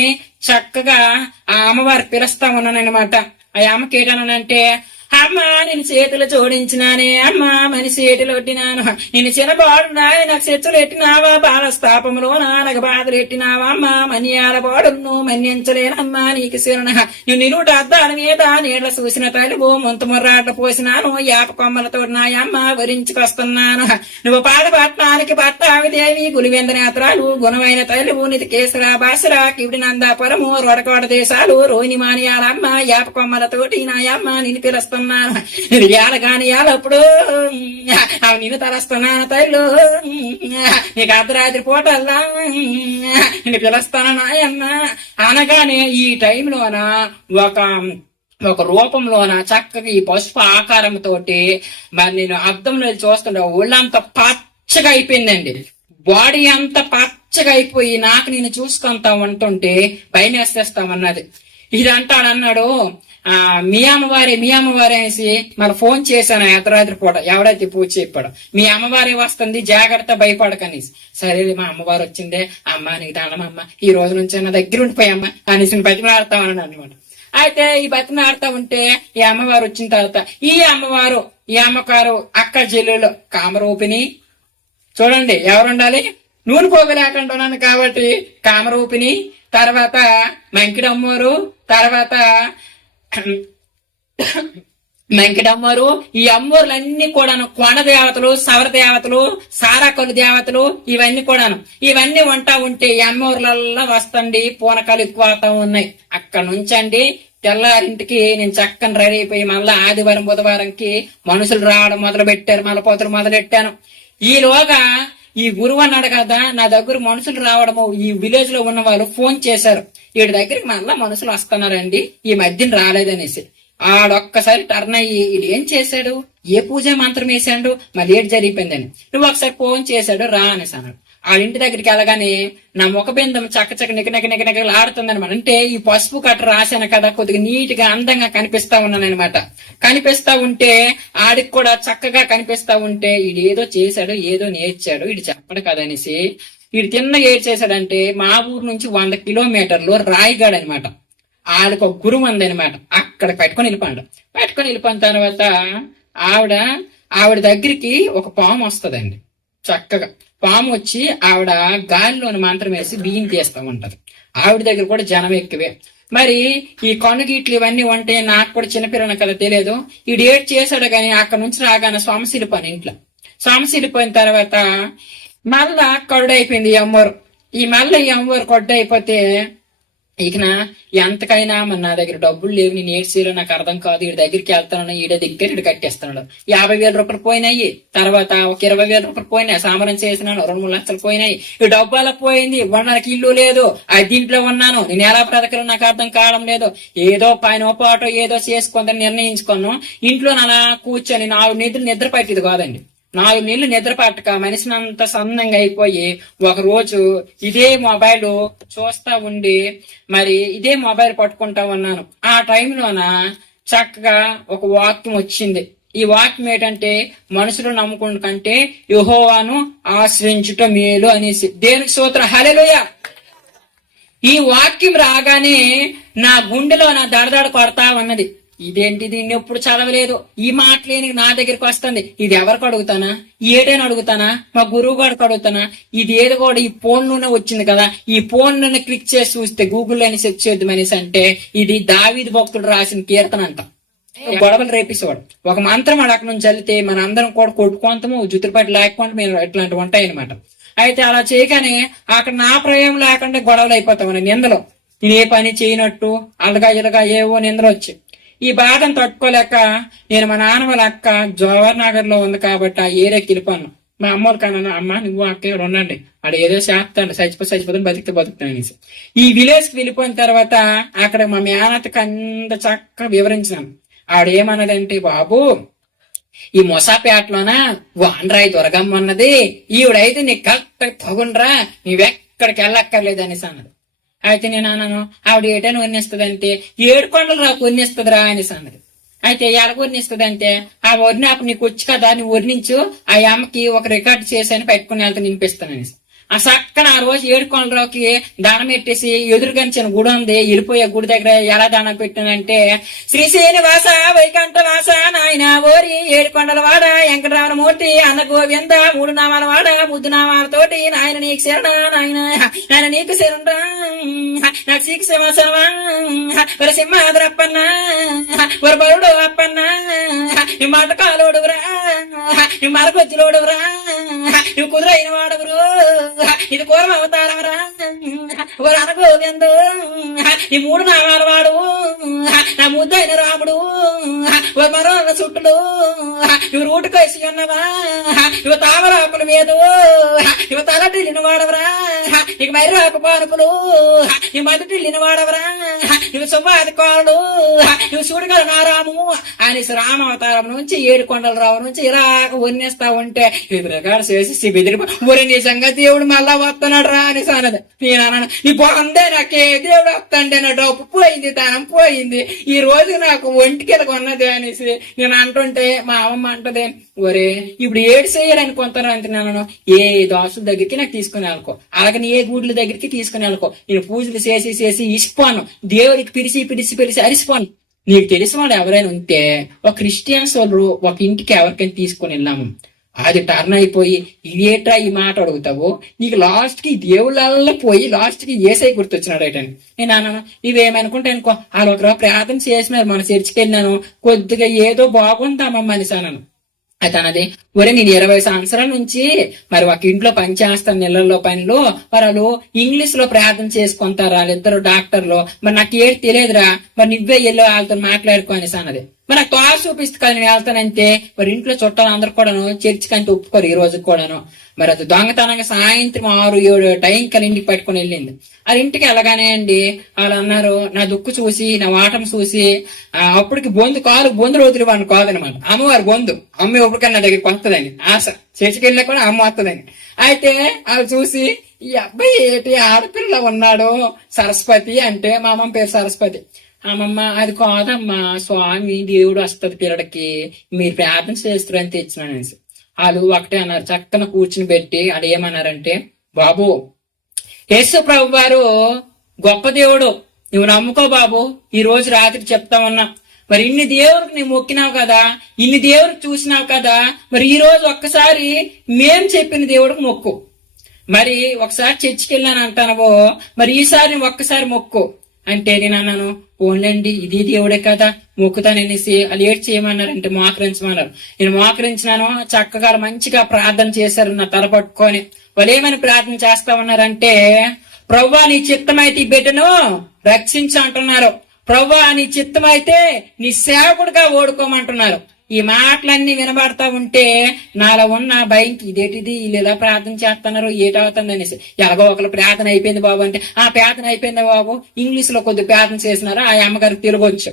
చక్కగా ఆ అమ్మవారు పిలుస్తా ఉన్నానమాట. ఆ అమ్మకి ఏంటనంటే, అమ్మా నేను చేతులు జోడించినానే, అమ్మా మని చేతులు ఒట్టినాను, నేను చిన్నబాడున్నా నాకు చెచ్చులు ఎట్టినావా, బాలస్థాపంలో నాకు బాధలు ఎట్టినావా, అమ్మా మనియాల బాడును మన్నించలేనమ్మా నీకు శరణ, నువ్వు నిలువుట అద్దాల మీద నీళ్ల చూసిన తలుపు ముంత ముర్రాట్లు పోసినాను, యాప కొమ్మలతో నాయమ్మ వరించుకొస్తున్నాను, నువ్వు పాదపట్నానికి పట్టావిదేవి గులివెంద నేత్రాలు గుణమైన తలుపు నిధి కేసరా బాసరా కివిడి నందాపురము రొడకోడ దేశాలు రోహిణి మానియాలమ్మ యాప కొమ్మలతోటి నాయమ్మ నిన్ను పిలుస్తున్నాను, గాని అప్పుడు అవి నేను తలస్తున్నాను తల్లు, నీకు అర్ధరాత్రి పూటల్లా నేను పిలుస్తాను నాయమ్మ అనగానే ఈ టైంలోన ఒక రూపంలోన చక్కగా ఈ పసుపు ఆకారంతో మరి నేను అద్దంలో చూస్తుంటే ఒళ్ళంతా పచ్చగా అయిపోయిందండి. బాడీ అంతా పచ్చగా అయిపోయి నాకు నేను చూసుకుంటా ఉంటుంటే భయం వేసేస్తామన్నది. ఇది అంటాడన్నాడు, మీ అమ్మవారే అనేసి మళ్ళీ ఫోన్ చేశాను అర్ధరాత్రి పూట. ఎవడైతే పూజ చెప్పాడు, మీ అమ్మవారే వస్తుంది జాగ్రత్త భయపడకనేసి. సరే మా అమ్మవారు వచ్చిందే, అమ్మ నీకు దండమమ్మ, ఈ రోజు నుంచి నా దగ్గర ఉండిపోయమ్మ అనేసి బతిమలాడతామని అనమాట. అయితే ఈ బతిమలాడుతా ఉంటే ఈ అమ్మవారు వచ్చిన తర్వాత ఈ అమ్మగారు అక్క చెల్లెలు కామరూపిణి చూడండి ఎవరుండాలి, నూనె పోగు లేకుండా ఉన్నాను కాబట్టి కామరూపిణి, తర్వాత మంకిడమ్మోరు, తర్వాత మంకిడమ్మోరు. ఈ అమ్మోర్లన్నీ కూడాను కొండ దేవతలు, సవర దేవతలు, సారాకొల్లు దేవతలు ఇవన్నీ ఉంటా ఉంటే ఈ అమ్మోర్లల్లా వస్తండి పూనకాలు ఎక్కువ అవుతా ఉన్నాయి. అక్కడ నుంచండి తెల్లారింటికి నేను చక్కని రెడీ అయిపోయి మళ్ళా ఆదివారం బుధవారంకి మనుషులు రావడం మొదలు పెట్టారు, మలపోతలు మొదలెట్టాను. ఈలోగా ఈ గురువు అన్నాడు కదా, నా దగ్గర మనుషులు రావడము ఈ విలేజ్ లో ఉన్న వాళ్ళు ఫోన్ చేశారు, వీడి దగ్గరికి మళ్ళా మనుషులు వస్తున్నారండి, ఈ మధ్యన రాలేదనేసి. ఆడొక్కసారి టర్న్ అయ్యి ఇది ఏం చేశాడు, ఏ పూజ మంత్రం వేసాడు, మళ్ళీ ఏడు జరిగిపోయిందని. నువ్వు ఒకసారి ఫోన్ చేశాడు రా అనేసి అన్నాడు. ఆ ఇంటి దగ్గరికి వెళ్ళగానే నా ముఖబిందం చక్క నికనికలు ఆడుతుందనమాట. అంటే ఈ పసుపు కట్ట రాశాను కదా, కొద్దిగా నీట్ గా అందంగా కనిపిస్తా ఉన్నానమాట. కనిపిస్తా ఉంటే ఆడికి కూడా చక్కగా కనిపిస్తా ఉంటే ఈడు ఏదో చేశాడు, ఏదో నేర్చాడు, ఇటు చెప్పడు కదనేసి వీడు తిన్నగా ఏడు చేశాడంటే మా ఊరు నుంచి 100 కిలోమీటర్లు రాయిగాడ్ అనమాట. ఆడికి ఒక గురువు ఉందనమాట. అక్కడ పెట్టుకొని వెళ్ళిపోయిన తర్వాత ఆవిడ ఆవిడ దగ్గరికి ఒక పాము వస్తదండి. చక్కగా పాము వచ్చి ఆవిడ గాలిలోని మంత్రం వేసి బియ్యం తీస్తా ఉంటది. ఆవిడ దగ్గర కూడా జనం ఎక్కువే. మరి ఈ కనుగిట్లు ఇవన్నీ ఉంటే నాకు కూడా చిన్నపిల్లన కదా తెలియదు. ఈ డేట్ చేశాడు కానీ అక్కడ నుంచి రాగానే సొమసిలిపోయాను ఇంట్లో. సొమసిలిపోయిన తర్వాత మళ్ళా కరుడైపోయింది ఈ అమ్మవారు. ఈ అమ్మవారు కొడ్డు అయిపోతే ఇక ఎంతకైనా మరి నా దగ్గర డబ్బులు లేవు, నేను ఏడ్చేలో నాకు అర్థం కాదు. వీడి దగ్గరికి వెళ్తాను, ఈడ దగ్గర ఇటు కట్టేస్తున్నాడు. 50,000 రూపాయలు పోయినాయి. తర్వాత ఒక 20,000 రూపాయలు పోయినాయి. సామరం చేసినాను, 2-3 లక్షలు పోయినాయి. ఈ డబ్బు అలా పోయింది. ఇవ్వడానికి ఇల్లు లేదు, దీంట్లో ఉన్నాను. నేను ఎలా బ్రతకలు నాకు అర్థం కావడం లేదు. ఏదో పైన పాటో ఏదో చేసుకుందని నిర్ణయించుకున్నాను. ఇంట్లో అలా కూర్చొని 4 నిద్ర పట్టేది కాదండి. 4 నెలలు నిద్ర పట్టక మనిషినంత సన్నంగా అయిపోయి ఒక రోజు ఇదే మొబైల్ చూస్తా ఉండి మరి ఇదే మొబైల్ పట్టుకుంటా ఉన్నాను. ఆ టైంలోన చక్కగా ఒక వాక్యం వచ్చింది. ఈ వాక్యం ఏంటంటే, మనుషులు నమ్ముకుంటు కంటే యెహోవాను ఆశ్రయించుట మేలు అనేసి. దేవునికి స్తోత్రం, హల్లెలూయా. ఈ వాక్యం రాగానే నా గుండెలో నా దడదడ కొడతా ఉన్నది. ఇదేంటి, దీన్ని ఎప్పుడు చదవలేదు, ఈ మాటలేని నా దగ్గరికి వస్తుంది. ఇది ఎవరికి అడుగుతానా, ఏటైనా అడుగుతానా, మా గురువు గారికి అడుగుతానా? ఇది ఏదో కూడా ఈ ఫోన్ లోనే వచ్చింది కదా, ఈ ఫోన్ లోనే క్లిక్ చేసి చూస్తే గూగుల్ అని సెర్చ్ చేద్దాం అనేసి అంటే ఇది దావీదు భక్తుడు రాసిన కీర్తన అంట. గొడవలు రేపేసేవాడు. ఒక మంత్రం వాడు అక్కడ నుంచి చల్లితే మన అందరం కూడా కొట్టుకుంటాము, జుతురుపాటి లేకపోతే మేము ఇట్లాంటివి ఉంటాయన్నమాట. అయితే అలా చేయగానే అక్కడ నా ప్రయోగం లేకుండా గొడవలు అయిపోతాం. నిందలో నేను ఏ పని చేయనట్టు అలగా ఇలగా ఏవో నిందలు వచ్చి ఈ బాధను తట్టుకోలేక నేను మా నాన్న వాళ్ళ అక్క జవహర్ నగర్ లో ఉంది కాబట్టి ఆ ఏరియాకి వెళ్ళిపోను. మా అమ్మోళ్ళు కన్నా, అమ్మ నువ్వు అక్క ఇక్కడ ఉండండి, ఆడ ఏదో చేస్తాడు, చచ్చిపోతాను బతికితే బతుకుతాను అనేసి ఈ విలేజ్ కి వెళ్ళిపోయిన తర్వాత అక్కడ మా మేనత్తకి అంత చక్కగా వివరించినాను. ఆవిడేమన్నదంటే, బాబు ఈ మొసాపేటలోన వాండ్రాయి దొరగమ్మ ఉన్నది, ఈవిడైతే నీకు కరెక్ట్ తగుండ్రా, నీవెక్కడికి వెళ్ళక్కర్లేదు అనేసి అన్నది. అయితే నేను అన్నాను, ఆవిడ ఏటైనా వర్ణిస్తుందంటే 7 కొండలు నాకు వర్ణిస్తుందిరా అనేసి అన్నది. అయితే ఎలా వర్ణిస్తుందంటే, ఆ వర్ణాపు నీకు వచ్చి కదా, నువ్వు వర్ణించు, ఆ అమ్మకి ఒక రికార్డు చేసి పెట్టుకుని వెళ్తే నింపిస్తాను అనేసి. ఆ సక్కన ఆ రోజు 7 కొండలకి దానం పెట్టేసి ఎదురుగా చిన్న గుడి ఉంది, వెళ్ళిపోయే గుడి దగ్గర ఎలా దానం పెట్టానంటే, శ్రీ శ్రీనివాస వైకంఠ వాస నాయన ఓరి 7 కొండల వాడ వెంకటరామన మూర్తి అన్న గోవింద 3 నామాల వాడ ముద్దు నామాలతోటి నాయన నీకు శరణ, నాయన నీకు శరణా, నాకు సీకు సింహాసనమా, ఒక సింహాద్రప్పన్న, ఒక బరుడు అప్పన్న, ఈ మటకాలోడురా, ఈ మరకొచ్చులోడురా, ఈ కుదురైన వాడవురు, ఇది కూరం అవతారమరా, అనగోవిందు ఈ 3 నామాల వాడు, నా ముద్దైన రాముడు, మరో చుట్టులు ఇవి రూటుకేసి ఉన్నవా, ఇవి తామరాకుల మీద ఇవి తలటిల్లిన వాడవరా, ఇక మర్రాకు పానుపులు ఇవి మదిటిల్లిన వాడవరా, ఇవి సుమాది కోరడు, ఇవి చూడగల నారాము అనేసి రామావతారం నుంచి 7 కొండల రావు నుంచి ఇలా వర్ణిస్తా ఉంటే ఎదురుగాడు చేసి బెదిరి ఒరి నిజంగా దేవుడు మళ్ళా వస్తున్నాడు రా అనేసి అన్నది. నేను అన్నాను, నీ బాగుందే, నాకే దేవుడు వస్తాండే, నా డబ్బు పోయింది, ధనం పోయింది, ఈ రోజు నాకు ఒంటికెళ్ళకి ఉన్నది అనేసి నేను అంటుంటే మా అమ్మ అంటది, ఒరే ఇప్పుడు ఏడు చేయాలని కొంతను అంటే నేను ఏ దోస్తుల దగ్గరికి నాకు తీసుకుని వెళ్ళకో, అలాగని ఏ గుడ్ల దగ్గరికి తీసుకుని వెళ్ళకో, నేను పూజలు చేసి ఇసిపోను, దేవుడికి పిలిచి అరిసిపోను. నీకు తెలిసిన వాళ్ళు ఎవరైనా ఉంటే ఒక క్రిస్టియన్స్ వాళ్ళు ఒక ఇంటికి ఎవరికైనా తీసుకుని వెళ్ళాము, అది టర్న్ అయిపోయి ఇదేట్రా ఈ మాట అడుగుతావు, నీకు లాస్ట్ కి దేవుళ్ళల్లో పోయి లాస్ట్ కి ఏసై గుర్తొచ్చినాడు అయిటని. నేను అన్నాను, నువ్వేమనుకుంటే అనుకో, వాళ్ళు ఒకరు ప్రార్థన చేసినారు, మన చర్చికి వెళ్ళినాను, కొద్దిగా ఏదో బాగుందామమ్మా అనేసి అన్నాను. అయితే అన్నది, ఒరే నేను 20 సంవత్సరాల నుంచి మరి ఒక ఇంట్లో పని చేస్తాను, నెలల్లో పనిలో, మరి వాళ్ళు ఇంగ్లీష్ లో ప్రార్థన చేసుకుంటారు, వాళ్ళిద్దరు డాక్టర్లు, మరి నాకు ఏది తెలియదురా, మరి నువ్వే వెళ్ళి వాళ్ళతో మాట్లాడుకో అనేసి అన్నది. మరి నాకు తోట చూపిస్తూ కానీ నేను వెళ్తానంటే మరి ఇంట్లో చుట్టాలు అందరు కూడాను చర్చికి అంటే ఒప్పుకోరు ఈ రోజు కూడాను. మరి అది దొంగతనంగా సాయంత్రం 6-7 టైం కల ఇంటికి పట్టుకుని వెళ్ళింది. అది ఇంటికి వెళ్ళగానే అండి వాళ్ళు అన్నారు, నా దుక్కు చూసి నా వాటం చూసి అప్పటికి బొందు రోజులు వాడిని కాదనమాట, అమ్మవారి బొందు, అమ్మ ఎప్పటికన్నా దగ్గరికి వస్తుందని ఆశ, చర్చికి వెళ్ళా కూడా అమ్మ వస్తుందని. అయితే వాళ్ళు చూసి, ఈ అబ్బాయి ఏంటి ఆడపిల్ల ఉన్నాడు సరస్వతి అంటే, మా అమ్మ పేరు సరస్వతి. అమ్మమ్మ అది కాదమ్మా, స్వామి దేవుడు వస్తుంది పిల్లడికి, మీరు ప్రార్థన చేస్తారని తెచ్చినాను అనేసి. వాళ్ళు ఒకటే అన్నారు, చక్కన కూర్చుని పెట్టి వాళ్ళు ఏమన్నారంటే, బాబు యేసు ప్రభు వారు గొప్ప దేవుడు, నువ్వు నమ్ముకో బాబు, ఈ రోజు రాత్రి చెప్తా ఉన్నా, మరి ఇన్ని దేవుడికి నీవు మొక్కినావు కదా, ఇన్ని దేవుడికి చూసినావు కదా, మరి ఈ రోజు ఒక్కసారి మేం చెప్పిన దేవుడికి మొక్కు. మరి ఒకసారి చర్చికి వెళ్ళాను అంటానవో, మరి ఈసారి ఒక్కసారి మొక్కు అంటే నేను అన్నాను, ఓన్లండి ఇది దేవుడే కదా మొక్కుతాననేసి వాళ్ళు ఏడ్ చేయమన్నారంటే మోకరించమన్నారు. నేను మోకరించినాను. చక్కగా మంచిగా ప్రార్థన చేశారు నా తల పట్టుకొని. వాళ్ళు ఏమని ప్రార్థన చేస్తా ఉన్నారంటే, ప్రభువా నీ చిత్తమైతే ఈ బిడ్డను రక్షించు అంటున్నారు. ప్రభువా నీ చిత్తమైతే నీ సేవకుడిగా ఓడుకోమంటున్నారు. ఈ మాటలన్నీ వినబడతా ఉంటే నాలో ఉన్న భయంకి ఇదేటిది వీళ్ళు ఎలా ప్రార్థన చేస్తున్నారు ఏటవుతుంది అనేసి. ఎలాగో ఒకరు ప్రార్థన అయిపోయింది బాబు అంటే, ఆ ప్రార్థన అయిపోయిందా బాబు, ఇంగ్లీష్ లో కొద్ది ప్రార్థన చేసినారు. ఆ అమ్మగారికి తిరగొచ్చు.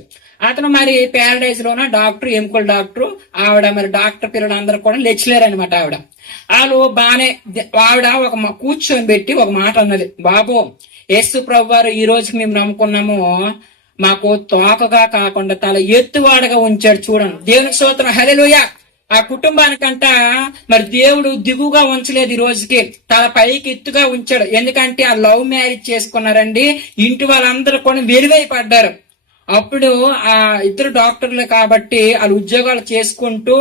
అతను మరి ప్యారడైజ్ లోన డాక్టర్, ఎముకల డాక్టర్. ఆవిడ మరి డాక్టర్ పిల్లలు అందరూ కూడా లెక్చరర్ అనమాట. వాళ్ళు బానే ఆవిడ ఒక కూర్చొని పెట్టి ఒక మాట అన్నది, బాబు యేసు ప్రభు వారు ఈ రోజుకి మేము నమ్ముకున్నాము, మాకు తోకగా కాకుండా తల ఎత్తువాడగా ఉంచాడు చూడండి. దేవునికి స్తోత్రం, హల్లెలూయా. ఆ కుటుంబానికంట మరి దేవుడు దిగుగా ఉంచలేదు, ఈ రోజుకి తల పైకి ఎత్తుగా ఉంచాడు. ఎందుకంటే ఆ లవ్ మ్యారేజ్ చేసుకున్నారండి. ఇంటి వాళ్ళందరూ కూడా వెలువైపడ్డారు. అప్పుడు ఆ ఇద్దరు డాక్టర్లు కాబట్టి వాళ్ళు ఉద్యోగాలు చేసుకుంటూ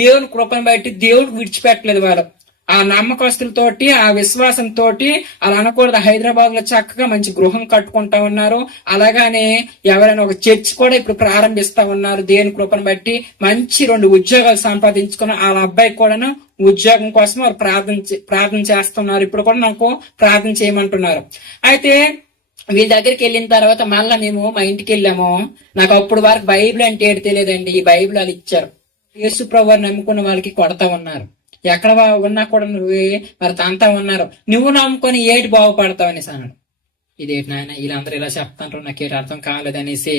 దేవుని కృపను బట్టి దేవుడు విడిచిపెట్టలేదు. వాళ్ళు ఆ నమ్మకస్తులతోటి ఆ విశ్వాసంతో అలా అనకూడదు. హైదరాబాద్ లో చక్కగా మంచి గృహం కట్టుకుంటా ఉన్నారు. అలాగానే ఎవరైనా ఒక చర్చ్ కూడా ఇప్పుడు ప్రారంభిస్తా ఉన్నారు. దేవుని కృపను బట్టి మంచి 2 ఉద్యోగాలు సంపాదించుకున్న వాళ్ళ అబ్బాయి కూడాను ఉద్యోగం కోసం వారు ప్రార్థన చేస్తున్నారు. ఇప్పుడు కూడా నాకు ప్రార్థన చేయమంటున్నారు. అయితే వీళ్ళ దగ్గరికి వెళ్ళిన తర్వాత మళ్ళా మేము మా ఇంటికి వెళ్ళాము. నాకు అప్పుడు వరకు బైబిల్ అంటే ఏడు తెలియదండి. ఈ బైబిల్ వాళ్ళు ఇచ్చారు. యేసు ప్రభువుని నమ్ముకున్న వాళ్ళకి కొడతా ఉన్నారు. ఎక్కడ ఉన్నా కూడా నువ్వే మరి తంతా ఉన్నారు. నువ్వు నమ్ముకొని ఏటి బాగుపడతావు అనేసి అన్నాడు. ఇదేంటి నాయన వీళ్ళందరూ ఇలా చెప్తాంటారు, నాకేటి అర్థం కాలేదనేసి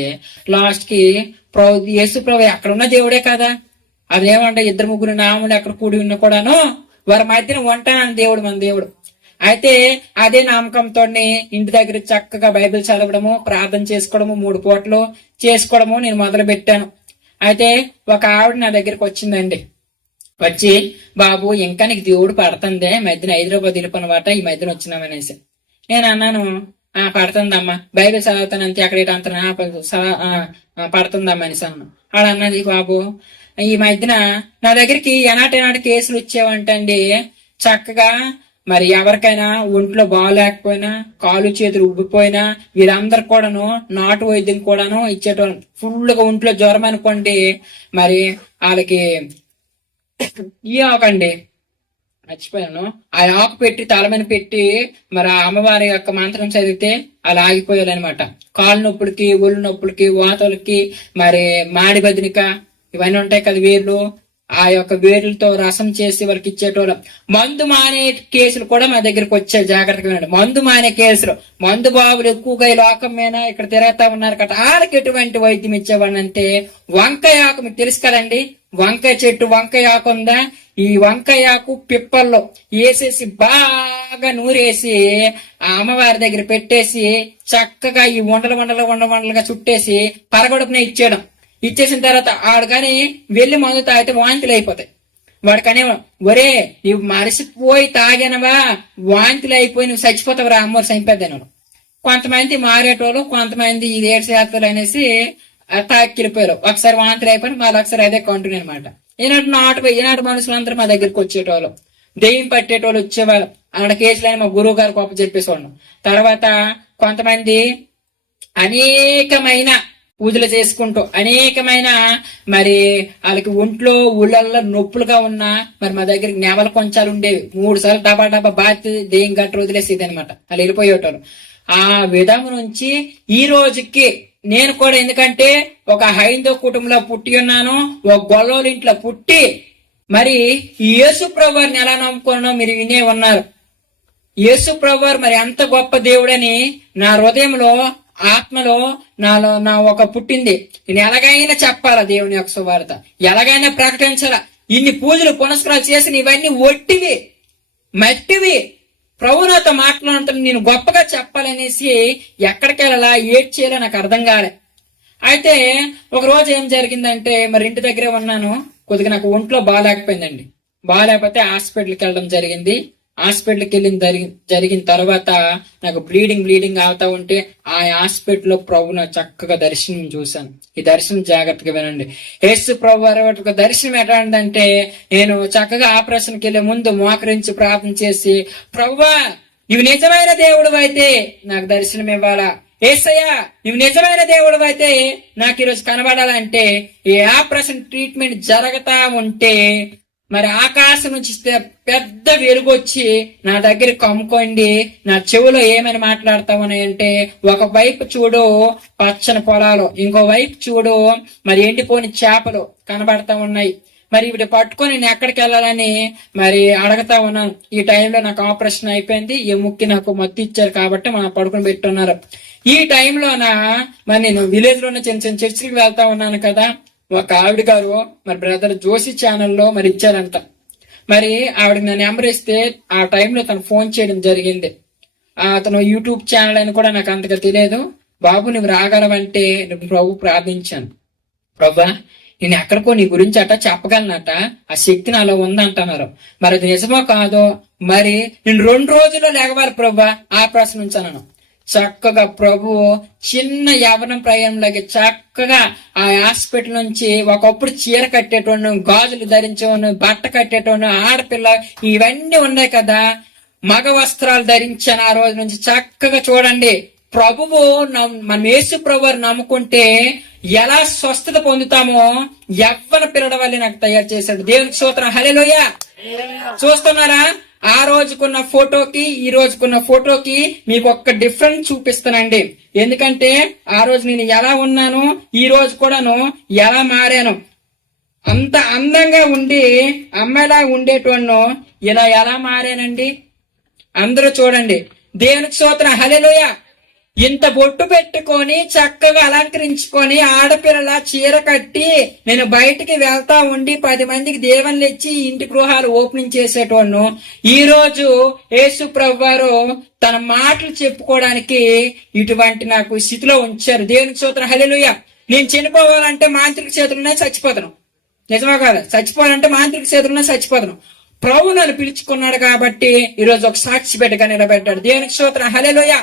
లాస్ట్ కి యేసు ప్రభు అక్కడ ఉన్న దేవుడే కదా, అదేమంటే 2-3 నాములు ఎక్కడ కూడి ఉన్నా కూడాను వారి మధ్యన ఉంటానని దేవుడు మన దేవుడు. అయితే అదే నమ్మకంతో ఇంటి దగ్గర చక్కగా బైబిల్ చదవడము, ప్రార్థన చేసుకోవడము, 3 పూటలు చేసుకోవడము నేను మొదలు పెట్టాను. అయితే ఒక ఆవిడ నా దగ్గరికి వచ్చిందండి. వచ్చి, బాబు ఇంకా నీకు దేవుడు పడుతుందే, మధ్యన హైదరాబాద్ వెళ్ళిపోయినమాట, ఈ మధ్యన వచ్చినామనేసి. నేను అన్నాను, పడుతుందమ్మా, బైబిల్ చదువుతానంతే అక్కడ అంత పడుతుందమ్మా అనేసి అన్నాను. ఆడ అన్నది, బాబు ఈ మధ్యన నా దగ్గరికి ఎనాటి కేసులు వచ్చేవంటండి. చక్కగా మరి ఎవరికైనా ఒంట్లో బాగోలేకపోయినా, కాలు చేతులు ఉబ్బిపోయినా వీళ్ళందరూ కూడాను నాటు వైద్యం కూడాను ఇచ్చేటోళ్ళు. ఫుల్ గా ఒంట్లో జ్వరం అనుకోండి, మరి వాళ్ళకి ఈ ఆకండి మర్చిపోయాను, ఆ ఆకు పెట్టి తల మీద పెట్టి మరి ఆ అమ్మవారి యొక్క మంత్రం చదివితే అలా ఆగిపోయాలన్నమాట. కాళ్ళు నొప్పులకి, ఒళ్ళు నొప్పులకి, వాతలకి, మరి మాడి బదినిక ఇవన్నీ ఉంటాయి కదా వేర్లు, ఆ యొక్క వేర్లతో రసం చేసి వారికి ఇచ్చేటోళ్ళం. మందు మానే కేసులు కూడా మా దగ్గరికి వచ్చాయి. జాగ్రత్తగా వినండి. మందు మానే కేసులు, మందు బాబులు ఎక్కువగా ఈ లోకం మీద ఇక్కడ తిరుగుతా ఉన్నారు కదా, వాళ్ళకి ఎటువంటి వైద్యం ఇచ్చేవాడిని అంటే వంకాయ ఆకు, మీకు తెలుసు కదండి, వంకాయ చెట్టు వంకాయ ఆకు ఉందా, ఈ వంకాయ ఆకు పిప్పల్లో వేసేసి బాగా నూరేసి ఆ అమ్మవారి దగ్గర పెట్టేసి చక్కగా ఈ వండలుగా చుట్టేసి పరగడుపునే ఇచ్చేయడం. ఇచ్చేసిన తర్వాత ఆడు కానీ వెళ్లి మందు తాగితే వాంతులు అయిపోతాయి. వాడికనే, ఒరే నువ్వు మరిసిపోయి తాగానవా, వాంతులు అయిపోయి నువ్వు చచ్చిపోతావు రా అమ్మవారు చంపేద్దాను. కొంతమంది మారేటోళ్ళు, కొంతమంది ఇది ఏడ్చేస్తారు అనేసి తాక్కిలిపోయారు. ఒకసారి వాంతులు అయిపోయి మళ్ళీ ఒకసారి అదే కంటిన్యూ అనమాట. ఈనాటి మనుషులందరూ మా దగ్గరికి వచ్చేటోళ్ళు, దెయ్యం పట్టేటోళ్ళు వచ్చేవాళ్ళు. ఆడ కేసులని మా గురువు గారు గొప్ప చెప్పేసేవాళ్ళు. తర్వాత కొంతమంది అనేకమైన పూజలు చేసుకుంటూ అనేకమైన మరి వాళ్ళకి ఒంట్లో ఊళ్ళల్లో నొప్పులుగా ఉన్నా మరి మా దగ్గరికి నెవల కొంచాలు ఉండేవి. 3 సార్లు డబ్బా బాతి దెయ్యం గట్ట వదిలేసేది అనమాట. వాళ్ళు వెళ్ళిపోయేటోళ్ళు. ఆ విధం నుంచి ఈ రోజుకి నేను కూడా, ఎందుకంటే ఒక హైందవ కుటుంబంలో పుట్టి ఉన్నాను, ఒక గొల్లోల ఇంట్లో పుట్టి మరి యేసు ప్రభువారిని ఎలా నమ్ముకున్నానో మీరు వినే ఉన్నారు. యేసు ప్రభువారు మరి ఎంత గొప్ప దేవుడని నా హృదయంలో, ఆత్మలో నా ఒక పుట్టింది. నేను ఎలాగైనా చెప్పాలా దేవుని యొక్క సువార్త, ఎలాగైనా ప్రకటించాలా. ఇన్ని పూజలు పునస్కారాలు చేసిన ఇవన్నీ ఒట్టివి, మట్టివి. ప్రభు నాతో మాట్లాడుతూ నేను గొప్పగా చెప్పాలనేసి ఎక్కడికి వెళ్ళాలా, ఏడ్ చేయాలో నాకు అర్థం కాలే. అయితే ఒక రోజు ఏం జరిగిందంటే, మరి ఇంటి దగ్గరే ఉన్నాను, కొద్దిగా నాకు ఒంట్లో బాగాలేకపోయిందండి. బాగాలేకపోతే హాస్పిటల్కి వెళ్ళడం జరిగింది. హాస్పిటల్కి జరిగిన తర్వాత నాకు బ్లీడింగ్ అవుతా ఉంటే ఆ హాస్పిటల్లో ప్రభు నాకు చక్కగా దర్శనం చూశాను. ఈ దర్శనం జాగ్రత్తగా వినండి. యేసు ప్రభు వారి ఒక దర్శనం ఎట్లాంటిదంటే, నేను చక్కగా ఆపరేషన్కి వెళ్లే ముందు మోకరించి ప్రార్థన చేసి, ప్రభువా నువ్వు నిజమైన దేవుడు అయితే నాకు దర్శనం ఇవ్వాలా, యేసయ్యా నువ్వు నిజమైన దేవుడు అయితే నాకు ఈరోజు కనబడాలంటే, ఈ ఆపరేషన్ ట్రీట్మెంట్ జరుగుతా ఉంటే మరి ఆకాశం నుంచి పెద్ద వెలుగొచ్చి నా దగ్గర కమ్ముకోండి, నా చెవులో ఏమని మాట్లాడతామని అంటే, ఒక వైపు చూడు పచ్చని పొలాలు, ఇంకో వైపు చూడు మరి ఎండిపోని చేపలు కనబడతా ఉన్నాయి. మరి ఇవి పట్టుకొని నేను ఎక్కడికి వెళ్ళాలని మరి అడగతా ఉన్నాను. ఈ టైంలో నాకు ఆపరేషన్ అయిపోయింది, ఈ ముక్కి నాకు మత్తు ఇచ్చారు కాబట్టి మనం పడుకొని పెట్టున్నారు. ఈ టైంలో మరి నేను విలేజ్ లోనే చిన్న చిన్న చర్చికి వెళ్తా ఉన్నాను కదా, ఒక ఆవిడ గారు మరి బ్రదర్ జోషి ఛానల్లో మరి ఇచ్చారంట. మరి ఆవిడకి నా నెంబర్ ఇస్తే ఆ టైంలో తను ఫోన్ చేయడం జరిగింది. అతను యూట్యూబ్ ఛానల్ అని కూడా నాకు అంతగా తెలియదు. బాబు నువ్వు రాగలవంటే నువ్వు ప్రభు ప్రార్థించాను. ప్రభా నేను ఎక్కడికో నీ గురించి అట చెప్పగలనట, ఆ శక్తి నాలో ఉందంటున్నారు. మరి అది నిజమో కాదో, మరి నేను 2 రోజుల్లో లేగవాలి ప్రభా ఆపరేషన్ ఉంచాను. చక్కగా ప్రభు చిన్న యవనం ప్రయాణంలాగే చక్కగా ఆ హాస్పిటల్ నుంచి ఒకప్పుడు చీర కట్టేటోను, గాజులు ధరించేవాను, బట్ట కట్టేటోను, ఆడపిల్ల ఇవన్నీ ఉన్నాయి కదా, మగ వస్త్రాలు ధరించాను. ఆ రోజు నుంచి చక్కగా చూడండి, ప్రభువు మన యేసు ప్రభు నమ్ముకుంటే ఎలా స్వస్థత పొందుతామో యవ్వన పిల్లల వల్ల నాకు తయారు చేశాడు. దేవునికి స్తోత్రం, హల్లెలూయా. చూస్తున్నారా, ఆ రోజుకున్న ఫోటోకి ఈ రోజుకున్న ఫోటోకి మీకు ఒక్క డిఫరెన్స్ చూపిస్తానండి. ఎందుకంటే ఆ రోజు నేను ఎలా ఉన్నాను, ఈ రోజు కూడాను ఎలా మారాను. అంత అందంగా ఉండి అమ్మాయిలా ఉండేటోను ఇలా ఎలా మారానండి. అందరూ చూడండి, దేవునికి స్తోత్రం, హల్లెలూయా. ఇంత బొట్టు పెట్టుకొని చక్కగా అలంకరించుకొని ఆడపిల్లల చీర కట్టి నేను బయటికి వెళ్తా ఉండి 10 మందికి దేవుళ్ళు ఇచ్చి ఇంటి గృహాలు ఓపెనింగ్ చేసేటోను ఈ రోజు యేసు ప్రభు వారు తన మాటలు చెప్పుకోవడానికి ఇటువంటి నాకు స్థితిలో ఉంచారు. దేవునికి స్తోత్రం, హల్లెలూయా. నేను చనిపోవాలంటే మాంత్రిక చేతులనే చచ్చిపోతాను, నిజమా కాదా? చచ్చిపోవాలంటే మాంత్రిక చేతులనే చచ్చిపోతాను. ప్రభు నన్ను పిలుచుకున్నాడు కాబట్టి ఈరోజు ఒక సాక్షి బిడ్డగా నిలబెట్టాడు. దేవునికి స్తోత్రం, హల్లెలూయా.